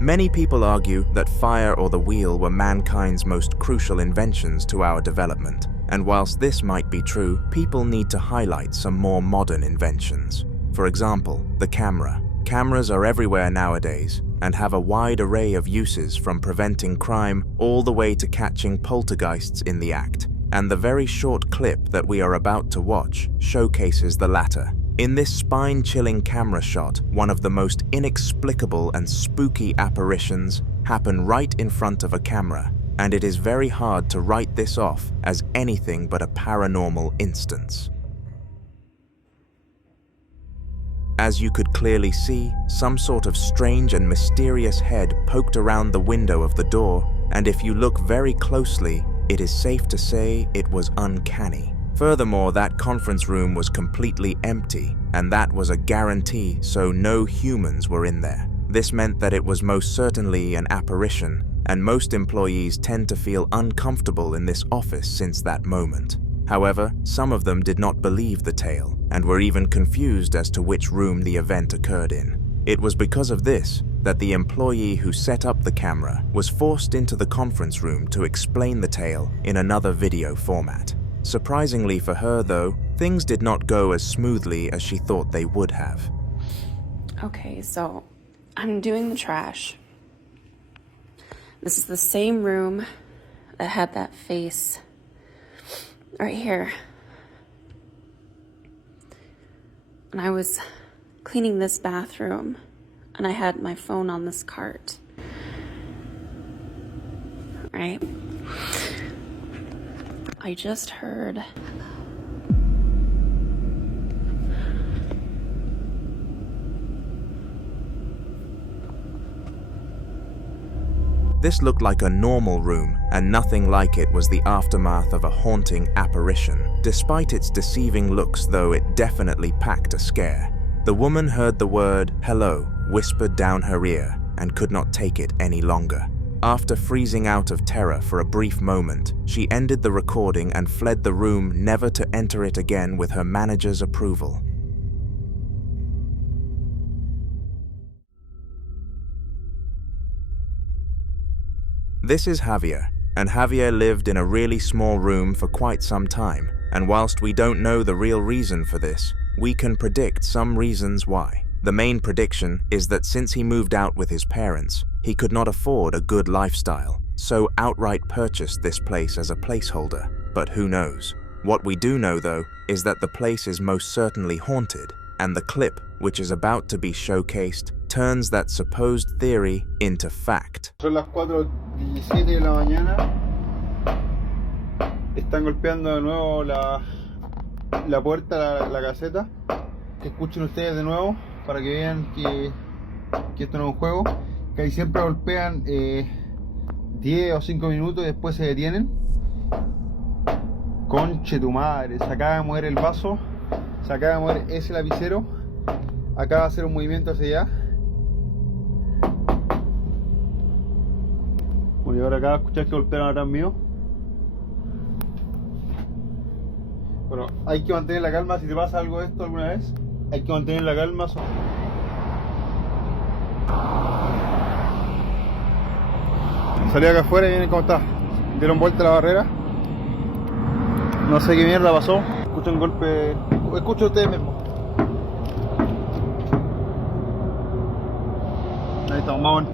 Many people argue that fire or the wheel were mankind's most crucial inventions to our development, and whilst this might be true, people need to highlight some more modern inventions. For example, the camera. Cameras are everywhere nowadays and have a wide array of uses from preventing crime all the way to catching poltergeists in the act, and the very short clip that we are about to watch showcases the latter. In this spine-chilling camera shot, one of the most inexplicable and spooky apparitions happen right in front of a camera, and it is very hard to write this off as anything but a paranormal instance. As you could clearly see, some sort of strange and mysterious head poked around the window of the door, and if you look very closely, it is safe to say it was uncanny. Furthermore, that conference room was completely empty, and that was a guarantee, so no humans were in there. This meant that it was most certainly an apparition, and most employees tend to feel uncomfortable in this office since that moment. However, some of them did not believe the tale, and were even confused as to which room the event occurred in. It was because of this that the employee who set up the camera was forced into the conference room to explain the tale in another video format. Surprisingly for her, though, things did not go as smoothly as she thought they would have. Okay, so I'm doing the trash. This is the same room that had that face right here. And I was cleaning this bathroom, and I had my phone on this cart. Right? I just heard This looked like a normal room, and nothing like it was the aftermath of a haunting apparition. Despite its deceiving looks, though, it definitely packed a scare. The woman heard the word "hello" whispered down her ear and could not take it any longer. After freezing out of terror for a brief moment, she ended the recording and fled the room, never to enter it again with her manager's approval. This is Javier, and Javier lived in a really small room for quite some time, and whilst we don't know the real reason for this, we can predict some reasons why. The main prediction is that since he moved out with his parents, he could not afford a good lifestyle, so outright purchased this place as a placeholder, but who knows? What we do know, though, is that the place is most certainly haunted, and the clip, which is about to be showcased, turns that supposed theory into fact. Son las 4:17 de la mañana. Están golpeando de nuevo la puerta, la caseta. Que escuchen ustedes de nuevo para que vean que esto no es un juego. Que ahí siempre golpean 10 o 5 minutos y después se detienen. Conche tu madre, se acaba de mover el vaso, se acaba de mover ese lapicero, acaba de hacer un movimiento hacia allá. Bueno, y ahora acaba de escuchar que golpearon atrás mío. Bueno, hay que mantener la calma. Si te pasa algo de esto alguna vez, hay que mantener la calma. Salí acá afuera y miren cómo está. Dieron vuelta la barrera. No sé qué mierda pasó. Escucho un golpe. Escucho ustedes mismos. Ahí estamos, mamón.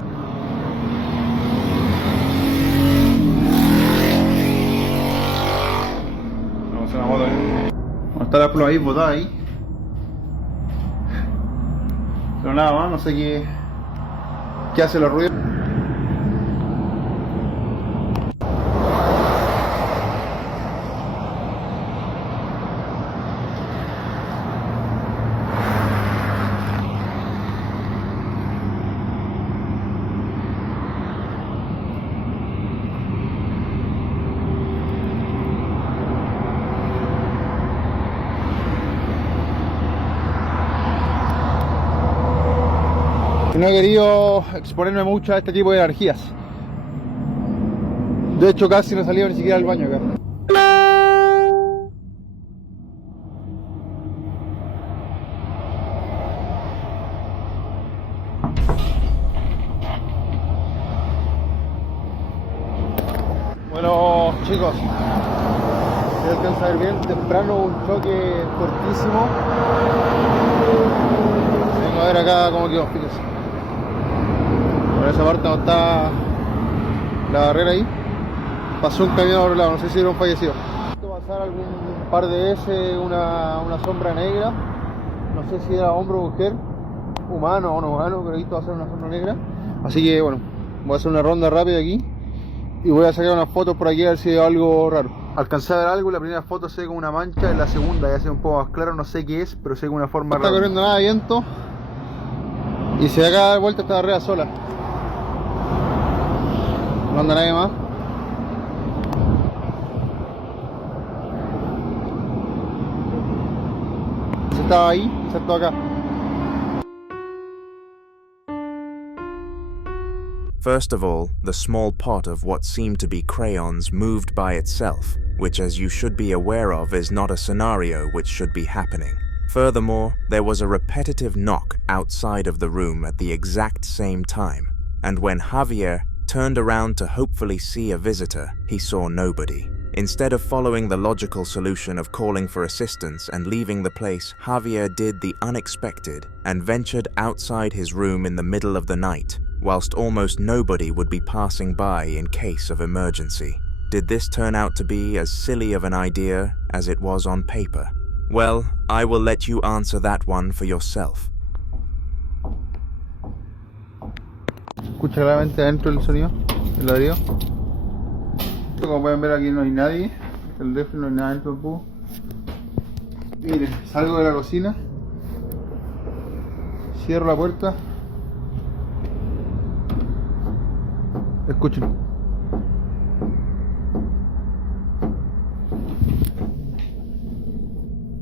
Vamos a hacer una moto ahí. Vamos a estar la pluma ahí, botada ahí. Pero nada más, no sé qué hace los ruidos. No he querido exponerme mucho a este tipo de energías. De hecho, casi no he salido ni siquiera al baño acá. Bueno, chicos, se alcanza a ver bien. Temprano un choque fuertísimo. Vengo a ver acá cómo quedó, fíjense. Por esa parte donde está la barrera ahí, pasó un camión a otro lado, no sé si era un fallecido. Pasar algún par de veces una sombra negra, no sé si era hombre o mujer, humano o no humano, pero esto va a ser una sombra negra. Así que bueno, voy a hacer una ronda rápida aquí y voy a sacar unas fotos por aquí a ver si veo algo raro. Alcancé a ver algo, la primera foto se ve como una mancha, en la segunda ya se ve un poco más claro, no sé qué es, pero se ve como una forma rara. No está corriendo nada de viento y se acaba de dar vuelta esta barrera sola. No anda nadie más. Se estaba ahí, se estaba acá. First of all, the small pot of what seemed to be crayons moved by itself, which, as you should be aware of, is not a scenario which should be happening. Furthermore, there was a repetitive knock outside of the room at the exact same time, and when Javier turned around to hopefully see a visitor, he saw nobody. Instead of following the logical solution of calling for assistance and leaving the place, Javier did the unexpected and ventured outside his room in the middle of the night, whilst almost nobody would be passing by in case of emergency. Did this turn out to be as silly of an idea as it was on paper? Well, I will let you answer that one for yourself. Escucha claramente adentro el sonido, el ladrido. Como pueden ver aquí no hay nadie, el refri no hay nada dentro del cubo. Miren, salgo de la cocina, cierro la puerta, escuchen.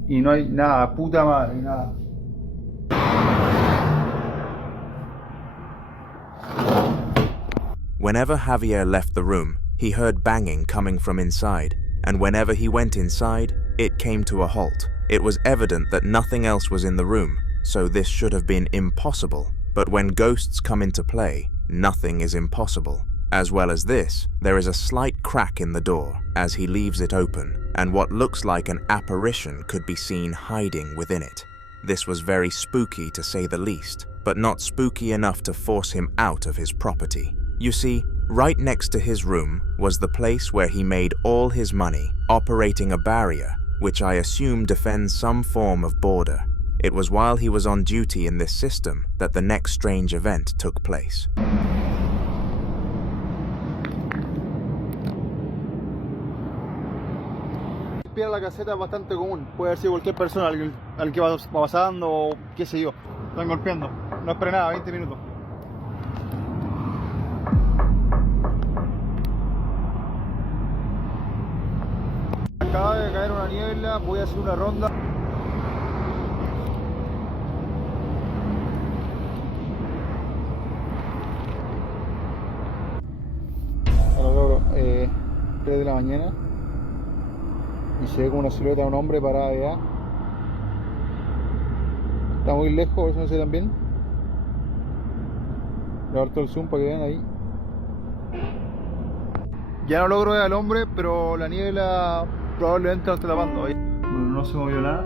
Y no hay nada, puta madre, nada. Whenever Javier left the room, he heard banging coming from inside, and whenever he went inside, it came to a halt. It was evident that nothing else was in the room, so this should have been impossible. But when ghosts come into play, nothing is impossible. As well as this, there is a slight crack in the door as he leaves it open, and what looks like an apparition could be seen hiding within it. This was very spooky to say the least, but not spooky enough to force him out of his property. You see, Right next to his room was the place where he made all his money, operating a barrier, which I assume defends some form of border. It was while he was on duty in this system that the next strange event took place. Espiar la caseta es bastante común. Puede haber sido cualquier persona al que va pasando o qué sé yo. Están golpeando. No esperé nada, 20 minutos. Acaba de caer una niebla, voy a hacer una ronda. Ahora logro 3 de la mañana y se ve como una silueta de un hombre parada allá. Está muy lejos, a ver si no se ve tan bien. Le voy a dar todo el zoom para que vean ahí. Ya no logro ver al hombre, pero la niebla probablemente lo esté tapando ahí. Bueno, no se movió nada.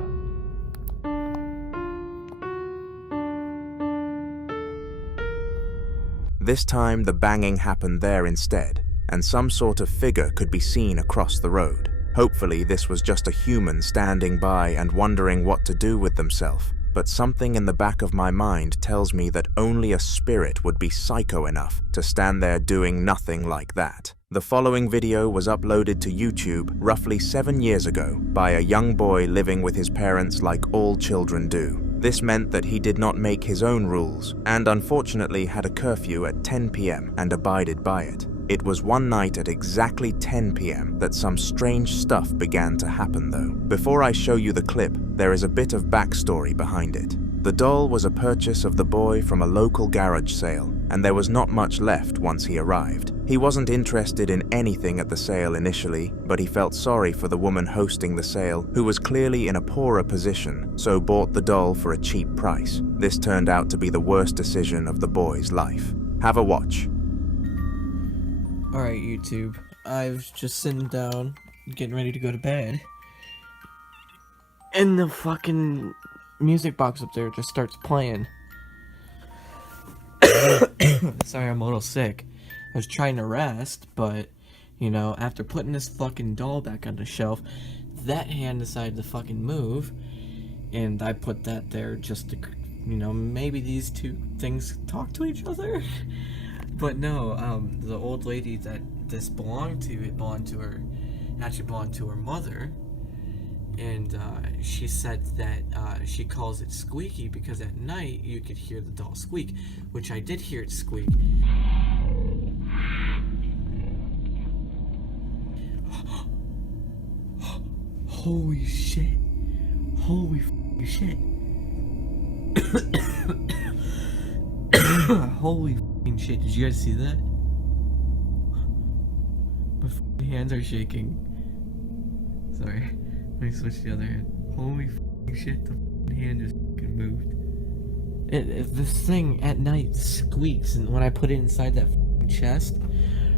This time the banging happened there instead, and some sort of figure could be seen across the road. Hopefully this was just a human standing by and wondering what to do with themselves, but something in the back of my mind tells me that only a spirit would be psycho enough to stand there doing nothing like that. The following video was uploaded to YouTube roughly 7 years ago by a young boy living with his parents like all children do. This meant that he did not make his own rules, and unfortunately had a curfew at 10 p.m. and abided by it. It was one night at exactly 10 p.m. that some strange stuff began to happen though. Before I show you the clip, there is a bit of backstory behind it. The doll was a purchase of the boy from a local garage sale, and there was not much left once he arrived. He wasn't interested in anything at the sale initially, but he felt sorry for the woman hosting the sale, who was clearly in a poorer position, so bought the doll for a cheap price. This turned out to be the worst decision of the boy's life. Have a watch. Alright, YouTube. I was just sitting down, getting ready to go to bed, and the fucking music box up there just starts playing. Sorry, I'm a little sick. I was trying to rest, but, you know, after putting this fucking doll back on the shelf, that hand decided to fucking move, and I put that there just to, you know, maybe these two things talk to each other? But no, the old lady that this belonged to, it belonged to her, actually belonged to her mother, and she said that she calls it Squeaky because at night you could hear the doll squeak, which I did hear it squeak. Holy shit. Holy f***ing shit. Holy f***ing shit. Did you guys see that? My f***ing hands are shaking. Sorry. Let me switch the other hand. Holy f***ing shit. The f***ing hand just f***ing moved. This thing at night squeaks, and when I put it inside that f***ing chest,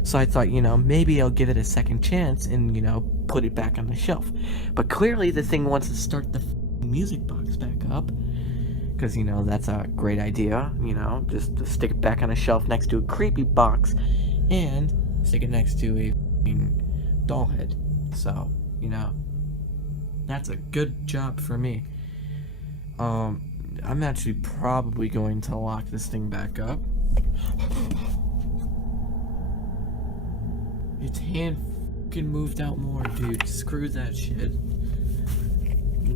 so I thought, you know, maybe I'll give it a second chance and, you know, put it back on the shelf. But clearly the thing wants to start the music box back up. Because, you know, that's a great idea, you know, just to stick it back on a shelf next to a creepy box and stick it next to a doll head. So, you know, that's a good job for me. I'm actually probably going to lock this thing back up. Its hand fucking moved out more, dude. Screw that shit.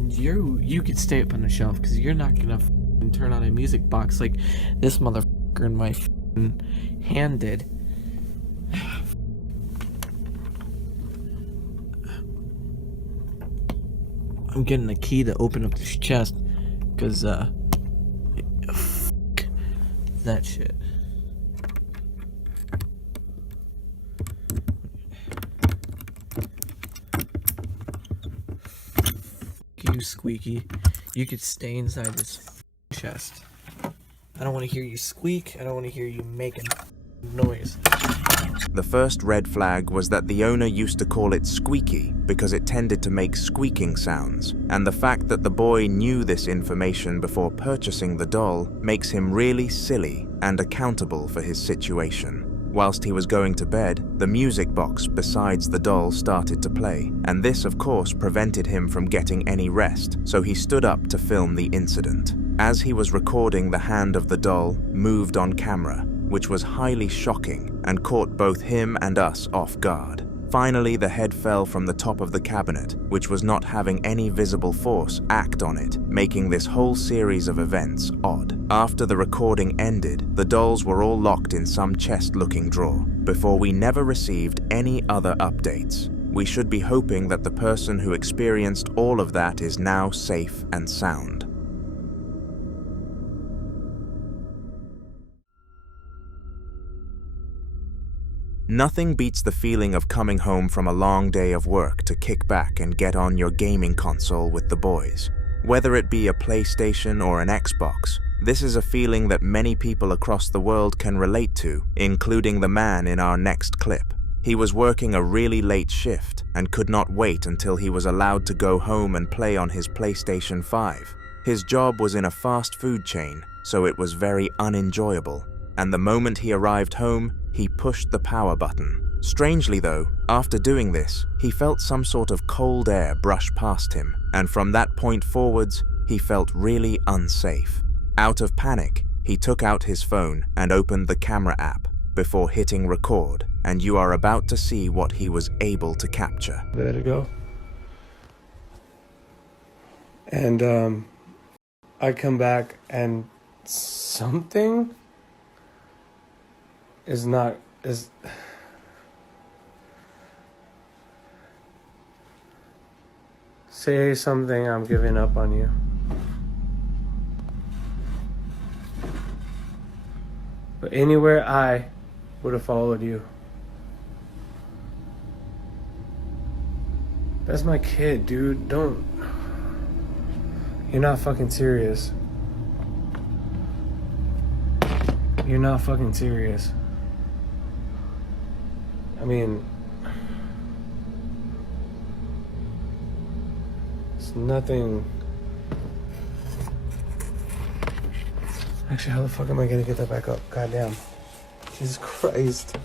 You could stay up on the shelf because you're not gonna fucking turn on a music box like this motherfucker in my fucking hand did. I'm getting the key to open up this chest because fuck that shit. You Squeaky, you could stay inside this chest. I don't want to hear you squeak. I don't want to hear you making noise. The first red flag was that the owner used to call it Squeaky because it tended to make squeaking sounds, and the fact that the boy knew this information before purchasing the doll makes him really silly and accountable for his situation. Whilst he was going to bed, the music box besides the doll started to play, and this of course prevented him from getting any rest, so he stood up to film the incident. As he was recording, the hand of the doll moved on camera, which was highly shocking and caught both him and us off guard. Finally, the head fell from the top of the cabinet, which was not having any visible force act on it, making this whole series of events odd. After the recording ended, the dolls were all locked in some chest-looking drawer, before we never received any other updates. We should be hoping that the person who experienced all of that is now safe and sound. Nothing beats the feeling of coming home from a long day of work to kick back and get on your gaming console with the boys. Whether it be a PlayStation or an Xbox, this is a feeling that many people across the world can relate to, including the man in our next clip. He was working a really late shift and could not wait until he was allowed to go home and play on his PlayStation 5. His job was in a fast food chain, so it was very unenjoyable, and the moment he arrived home, he pushed the power button. Strangely though, after doing this, he felt some sort of cold air brush past him, and from that point forwards, he felt really unsafe. Out of panic, he took out his phone and opened the camera app before hitting record, and you are about to see what he was able to capture. There to go. And I come back and something is say something, I'm giving up on you. But anywhere I would have followed you. That's my kid, dude. Don't. You're not fucking serious. You're not fucking serious. I mean, it's nothing. Actually, how the fuck am I gonna get that back up? Goddamn. Jesus Christ.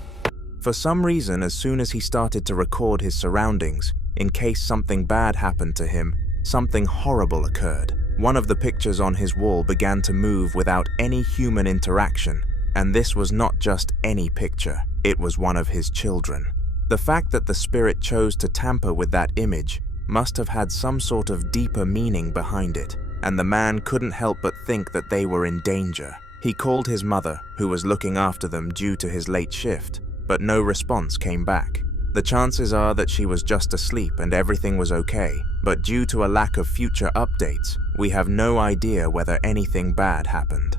For some reason, as soon as he started to record his surroundings, in case something bad happened to him, something horrible occurred. One of the pictures on his wall began to move without any human interaction, and this was not just any picture, it was one of his children. The fact that the spirit chose to tamper with that image must have had some sort of deeper meaning behind it, and the man couldn't help but think that they were in danger. He called his mother, who was looking after them due to his late shift, but no response came back. The chances are that she was just asleep and everything was okay, but due to a lack of future updates, we have no idea whether anything bad happened.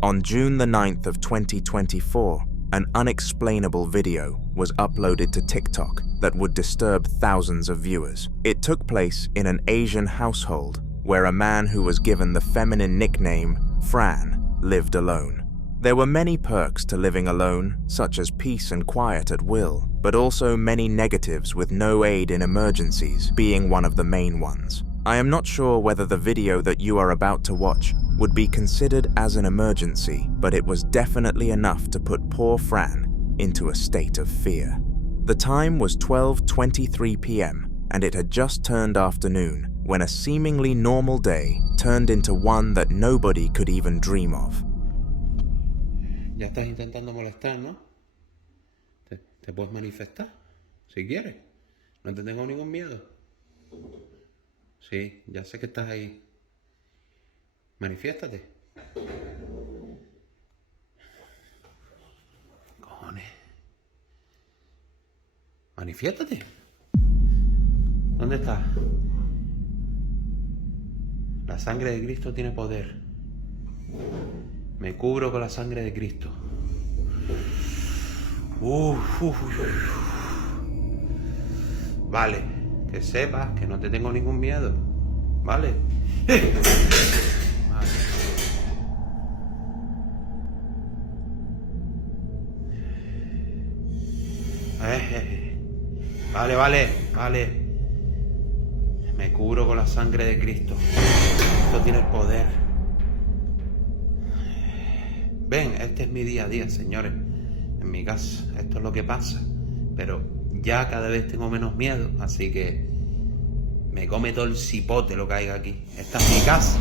On June the 9th of 2024, an unexplainable video was uploaded to TikTok that would disturb thousands of viewers. It took place in an Asian household where a man who was given the feminine nickname Fran lived alone. There were many perks to living alone, such as peace and quiet at will, but also many negatives, with no aid in emergencies being one of the main ones. I am not sure whether the video that you are about to watch would be considered as an emergency, but it was definitely enough to put poor Fran into a state of fear. The time was 12:23 p.m. and it had just turned afternoon when a seemingly normal day turned into one that nobody could even dream of. Ya estás intentando molestar, ¿no? ¿Te puedes manifestar? Si quieres. No te tengo ningún miedo. Sí, ya sé que estás ahí. Manifiéstate. Cojones. Manifiéstate. ¿Dónde estás? La sangre de Cristo tiene poder. Me cubro con la sangre de Cristo. Vale, que sepas que no te tengo ningún miedo. Vale. Vale. Vale. Me cubro con la sangre de Cristo. Esto tiene el poder. Ven, este es mi día a día, señores. En mi casa, esto es lo que pasa. Pero ya cada vez tengo menos miedo, así que me come todo el cipote lo que haya aquí. Esta es mi casa.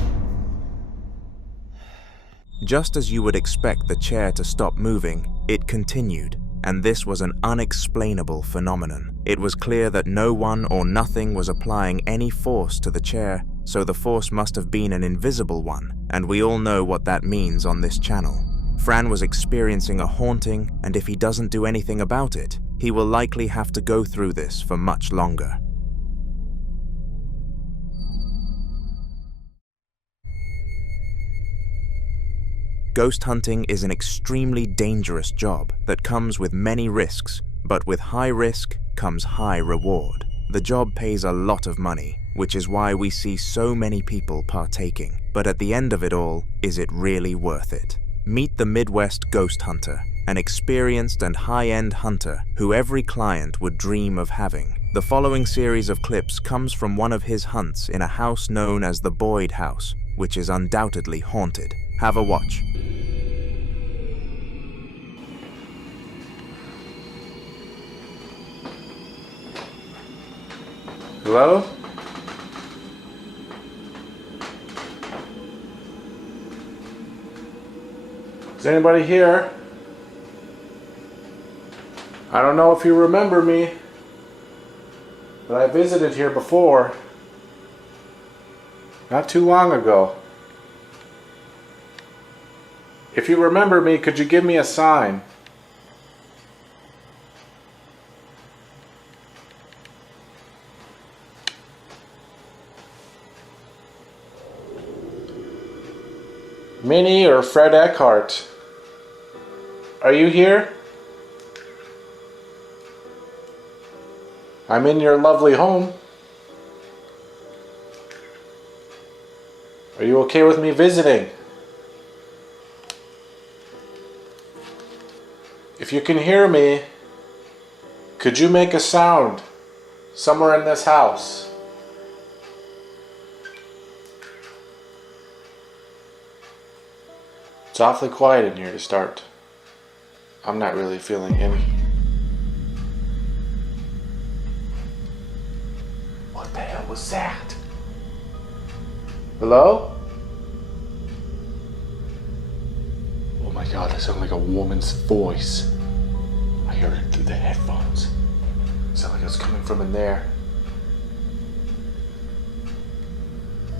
Just as you would expect the chair to stop moving, it continued, and this was an unexplainable phenomenon. It was clear that no one or nothing was applying any force to the chair, so the force must have been an invisible one, and we all know what that means on this channel. Fran was experiencing a haunting, and if he doesn't do anything about it, he will likely have to go through this for much longer. Ghost hunting is an extremely dangerous job that comes with many risks, but with high risk comes high reward. The job pays a lot of money, which is why we see so many people partaking. But at the end of it all, is it really worth it? Meet the Midwest Ghost Hunter, an experienced and high-end hunter who every client would dream of having. The following series of clips comes from one of his hunts in a house known as the Boyd House, which is undoubtedly haunted. Have a watch. Hello? Is anybody here? I don't know if you remember me, but I visited here before. Not too long ago. If you remember me, could you give me a sign? Minnie or Fred Eckhart? Are you here? I'm in your lovely home. Are you okay with me visiting? If you can hear me, could you make a sound somewhere in this house? It's awfully quiet in here to start. I'm not really feeling any. What the hell was that? Hello? Oh my god, that sounded like a woman's voice. I heard it through the headphones. It sounded like it was coming from in there.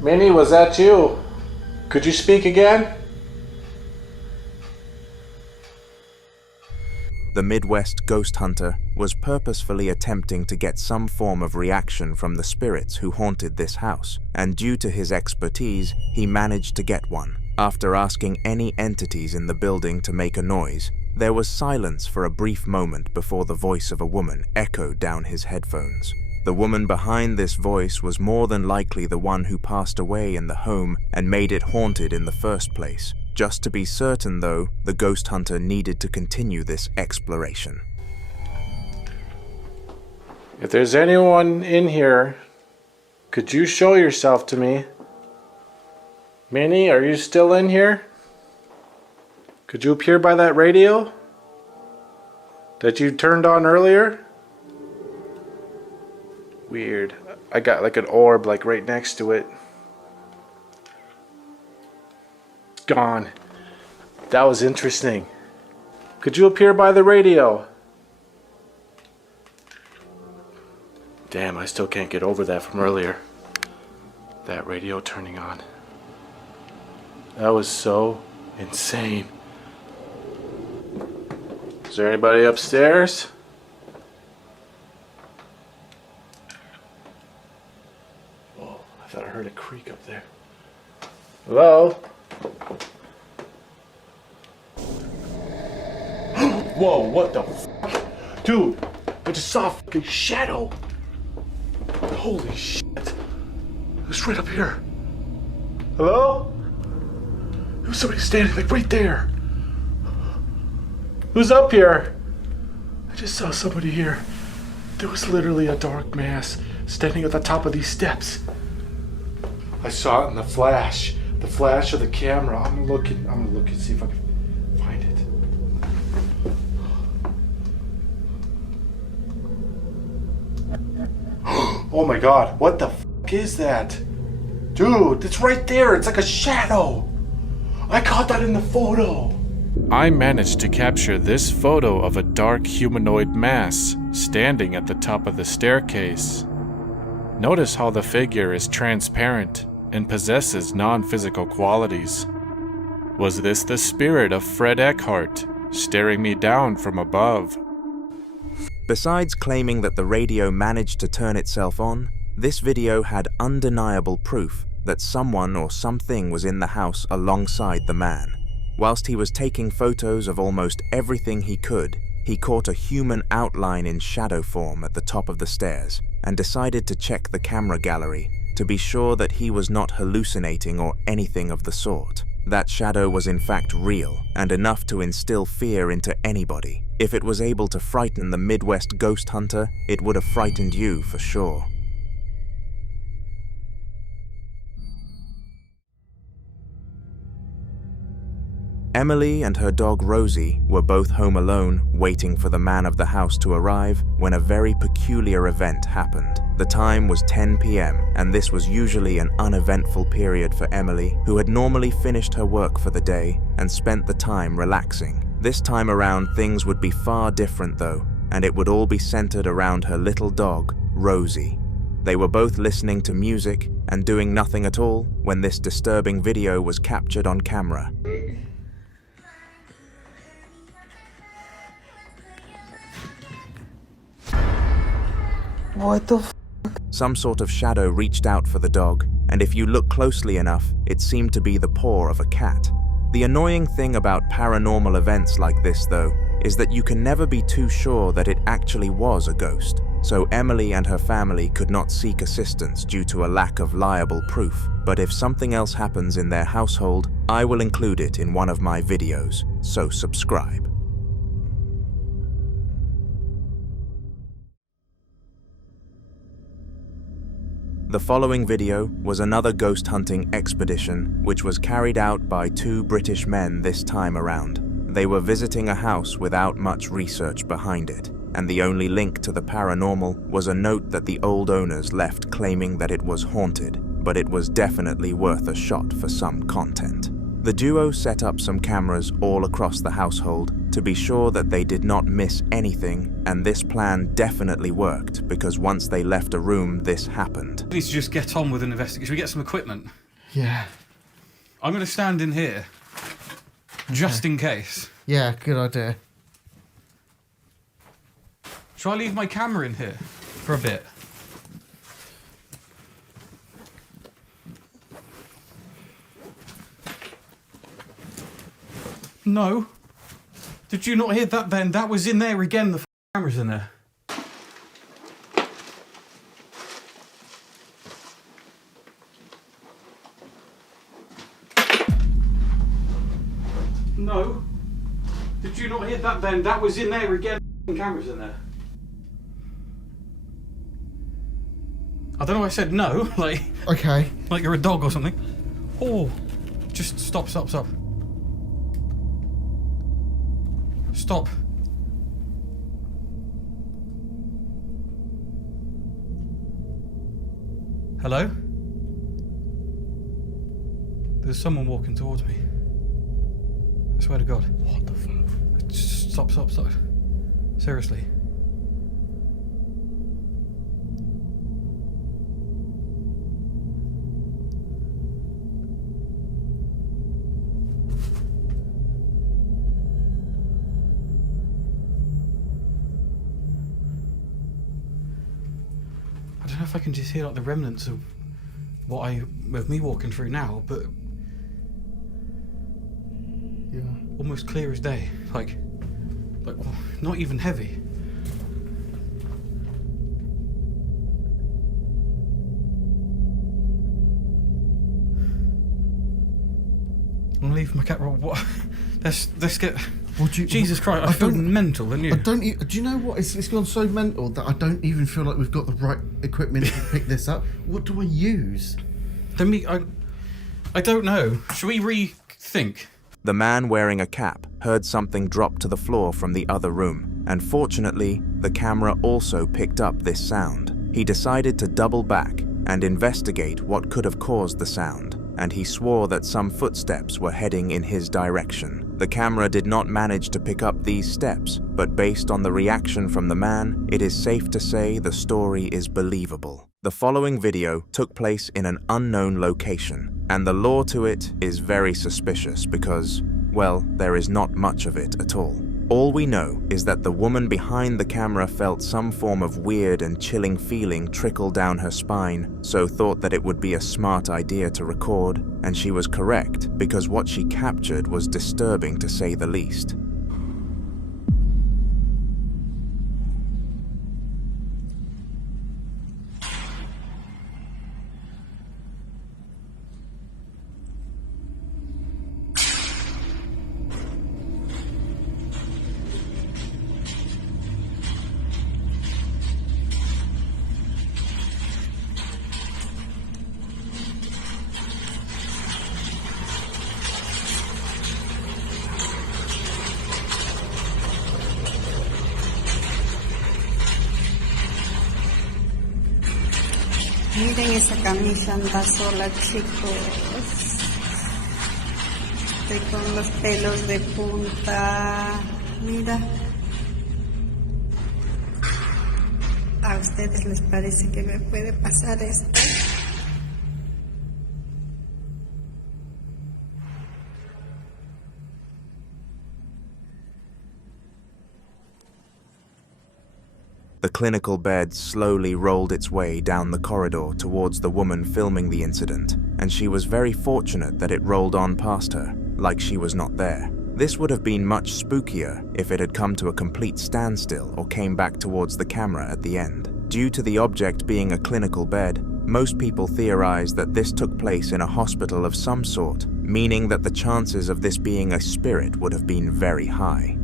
Minnie, was that you? Could you speak again? The Midwest Ghost Hunter was purposefully attempting to get some form of reaction from the spirits who haunted this house, and due to his expertise, he managed to get one. After asking any entities in the building to make a noise, there was silence for a brief moment before the voice of a woman echoed down his headphones. The woman behind this voice was more than likely the one who passed away in the home and made it haunted in the first place. Just to be certain, though, the ghost hunter needed to continue this exploration. If there's anyone in here, could you show yourself to me? Minnie, are you still in here? Could you appear by that radio that you turned on earlier? Weird. I got like an orb like right next to it. Gone. That was interesting. Could you appear by the radio? Damn, I still can't get over that from earlier. That radio turning on. That was so insane. Is there anybody upstairs? Oh, I thought I heard a creak up there. Hello? Whoa, what the fuck? Dude, I just saw a fucking shadow. Holy shit. It was right up here. Hello? There was somebody standing like right there. Who's up here? I just saw somebody here. There was literally a dark mass standing at the top of these steps. I saw it in the flash of the camera. I'm gonna look and see if I can find it. Oh my god, what the fuck is that? Dude, it's right there. It's like a shadow. I caught that in the photo. I managed to capture this photo of a dark humanoid mass standing at the top of the staircase. Notice how the figure is transparent and possesses non-physical qualities. Was this the spirit of Fred Eckhart staring me down from above? Besides claiming that the radio managed to turn itself on, this video had undeniable proof that someone or something was in the house alongside the man. Whilst he was taking photos of almost everything he could, he caught a human outline in shadow form at the top of the stairs and decided to check the camera gallery to be sure that he was not hallucinating or anything of the sort. That shadow was in fact real and enough to instill fear into anybody. If it was able to frighten the Midwest ghost hunter, it would have frightened you for sure. Emily and her dog Rosie were both home alone, waiting for the man of the house to arrive, when a very peculiar event happened. The time was 10 p.m, and this was usually an uneventful period for Emily, who had normally finished her work for the day and spent the time relaxing. This time around, things would be far different though, and it would all be centered around her little dog, Rosie. They were both listening to music and doing nothing at all when this disturbing video was captured on camera. What the f***? Some sort of shadow reached out for the dog, and if you look closely enough, it seemed to be the paw of a cat. The annoying thing about paranormal events like this, though, is that you can never be too sure that it actually was a ghost. So Emily and her family could not seek assistance due to a lack of liable proof. But if something else happens in their household, I will include it in one of my videos, so subscribe. The following video was another ghost hunting expedition which was carried out by two British men this time around. They were visiting a house without much research behind it, and the only link to the paranormal was a note that the old owners left claiming that it was haunted, but it was definitely worth a shot for some content. The duo set up some cameras all across the household to be sure that they did not miss anything, and this plan definitely worked because once they left a room, this happened. We need to just get on with an investigation. Should we get some equipment? Yeah. I'm going to stand in here, just in case. Yeah, good idea. Shall I leave my camera in here for a bit? No. Did you not hear that then? That was in there again, the camera's in there. No. Did you not hear that then? That was in there again, the camera's in there. I don't know why I said no, like... Okay. Like you're a dog or something. Oh, just stop. Stop. Hello? There's someone walking towards me. I swear to God. What the fuck? Just stop. Seriously. I don't know if I can just hear like the remnants of of me walking through now, but yeah, almost clear as day. Like not even heavy. I'm gonna leave my cat. What? Let's get. Jesus Christ, I feel mental, and you? Do you know what? It's gone so mental that I don't even feel like we've got the right equipment to pick this up. What do I use? I don't know. Should we rethink? The man wearing a cap heard something drop to the floor from the other room, and fortunately, the camera also picked up this sound. He decided to double back and investigate what could have caused the sound, and he swore that some footsteps were heading in his direction. The camera did not manage to pick up these steps, but based on the reaction from the man, it is safe to say the story is believable. The following video took place in an unknown location, and the lore to it is very suspicious because, well, there is not much of it at all. All we know is that the woman behind the camera felt some form of weird and chilling feeling trickle down her spine, so thought that it would be a smart idea to record, and she was correct because what she captured was disturbing to say the least. Miren esa camisa anda sola, chicos. Estoy con los pelos de punta. Mira. ¿A ustedes les parece que me puede pasar esto? The clinical bed slowly rolled its way down the corridor towards the woman filming the incident, and she was very fortunate that it rolled on past her, like she was not there. This would have been much spookier if it had come to a complete standstill or came back towards the camera at the end. Due to the object being a clinical bed, most people theorize that this took place in a hospital of some sort, meaning that the chances of this being a spirit would have been very high.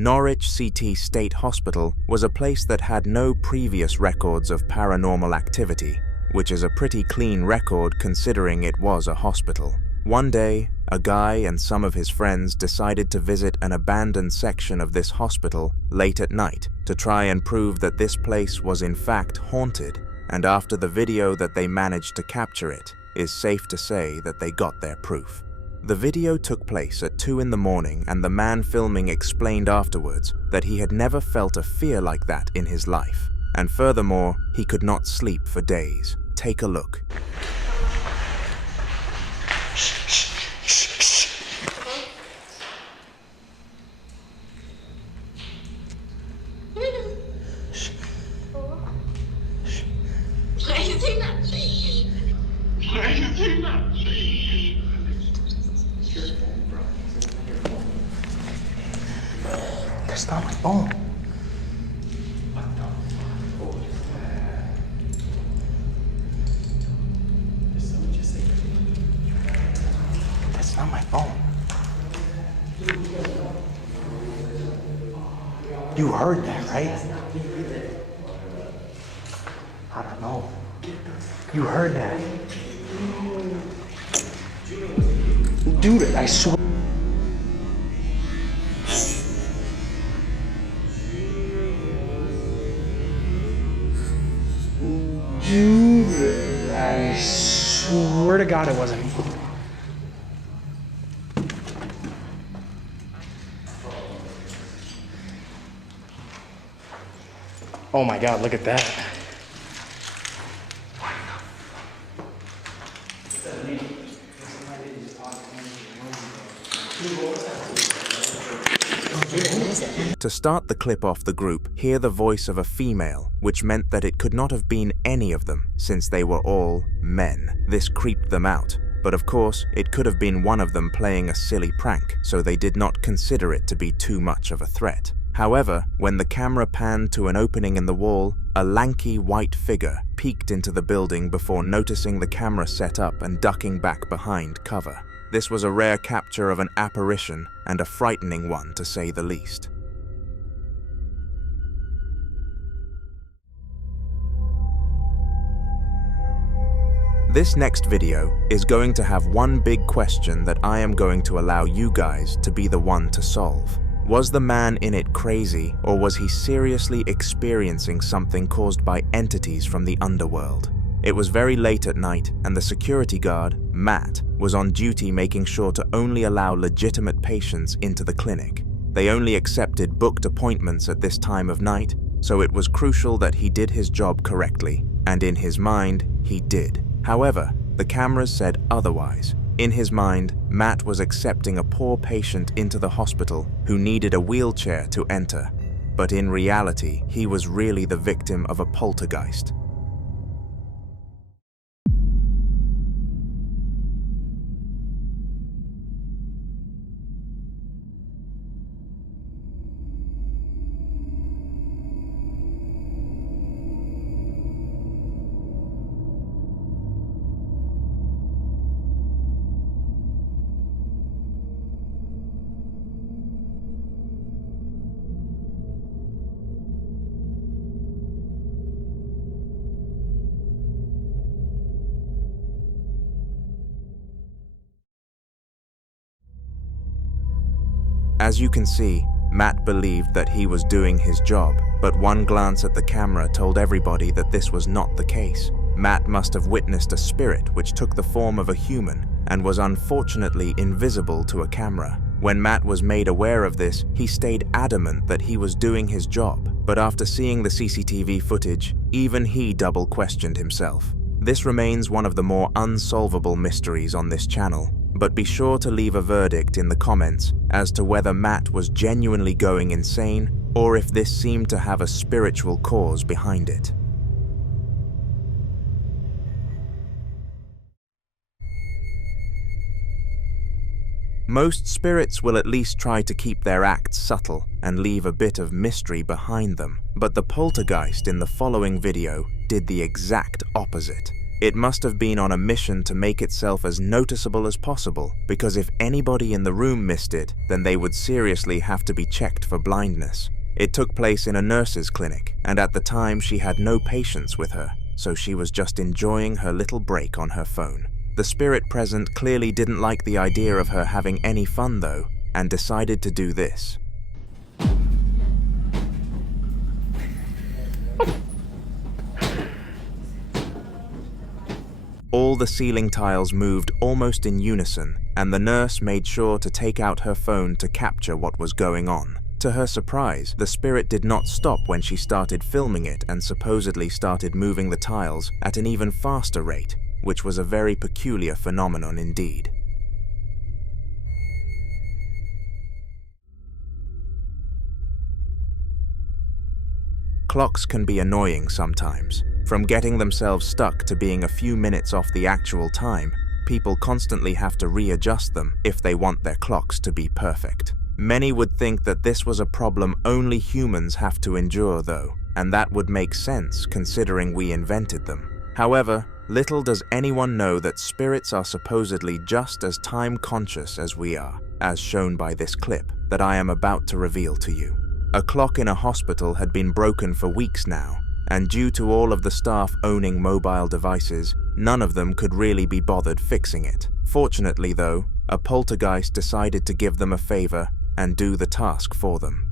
Norwich State Hospital was a place that had no previous records of paranormal activity, which is a pretty clean record considering it was a hospital. One day, a guy and some of his friends decided to visit an abandoned section of this hospital late at night to try and prove that this place was in fact haunted, and after the video that they managed to capture it, is safe to say that they got their proof. The video took place at 2 in the morning, and the man filming explained afterwards that he had never felt a fear like that in his life, and furthermore, he could not sleep for days. Take a look. That's not my phone. That's not my phone. You heard that, right? I don't know. You heard that. Dude, I swear. Dude, I swear to God it wasn't me. Oh my God, look at that. To start the clip off the group, hear the voice of a female, which meant that it could not have been any of them, since they were all men. This creeped them out, but of course, it could have been one of them playing a silly prank, so they did not consider it to be too much of a threat. However, when the camera panned to an opening in the wall, a lanky white figure, peeked into the building before noticing the camera set up and ducking back behind cover. This was a rare capture of an apparition, and a frightening one to say the least. This next video is going to have one big question that I am going to allow you guys to be the one to solve. Was the man in it crazy, or was he seriously experiencing something caused by entities from the underworld? It was very late at night, and the security guard, Matt, was on duty making sure to only allow legitimate patients into the clinic. They only accepted booked appointments at this time of night, so it was crucial that he did his job correctly, and in his mind, he did. However, the cameras said otherwise. In his mind, Matt was accepting a poor patient into the hospital who needed a wheelchair to enter, but in reality, he was really the victim of a poltergeist. As you can see, Matt believed that he was doing his job, but one glance at the camera told everybody that this was not the case. Matt must have witnessed a spirit which took the form of a human and was unfortunately invisible to a camera. When Matt was made aware of this, he stayed adamant that he was doing his job, but after seeing the CCTV footage, even he double-questioned himself. This remains one of the more unsolvable mysteries on this channel, but be sure to leave a verdict in the comments as to whether Matt was genuinely going insane or if this seemed to have a spiritual cause behind it. Most spirits will at least try to keep their acts subtle and leave a bit of mystery behind them, but the poltergeist in the following video did the exact opposite. It must have been on a mission to make itself as noticeable as possible, because if anybody in the room missed it, then they would seriously have to be checked for blindness. It took place in a nurse's clinic, and at the time she had no patients with her, so she was just enjoying her little break on her phone. The spirit present clearly didn't like the idea of her having any fun though, and decided to do this. All the ceiling tiles moved almost in unison, and the nurse made sure to take out her phone to capture what was going on. To her surprise, the spirit did not stop when she started filming it and supposedly started moving the tiles at an even faster rate, which was a very peculiar phenomenon indeed. Clocks can be annoying sometimes. From getting themselves stuck to being a few minutes off the actual time, people constantly have to readjust them if they want their clocks to be perfect. Many would think that this was a problem only humans have to endure though, and that would make sense considering we invented them. However, little does anyone know that spirits are supposedly just as time-conscious as we are, as shown by this clip that I am about to reveal to you. A clock in a hospital had been broken for weeks now, and due to all of the staff owning mobile devices, none of them could really be bothered fixing it. Fortunately though, a poltergeist decided to give them a favor and do the task for them.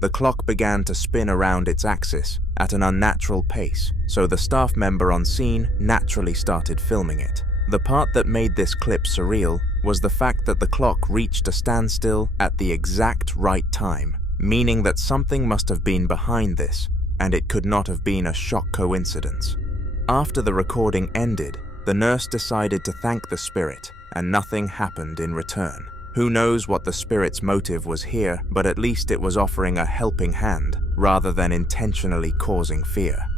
The clock began to spin around its axis at an unnatural pace, so the staff member on scene naturally started filming it. The part that made this clip surreal was the fact that the clock reached a standstill at the exact right time, meaning that something must have been behind this, and it could not have been a shock coincidence. After the recording ended, the nurse decided to thank the spirit, and nothing happened in return. Who knows what the spirit's motive was here, but at least it was offering a helping hand rather than intentionally causing fear.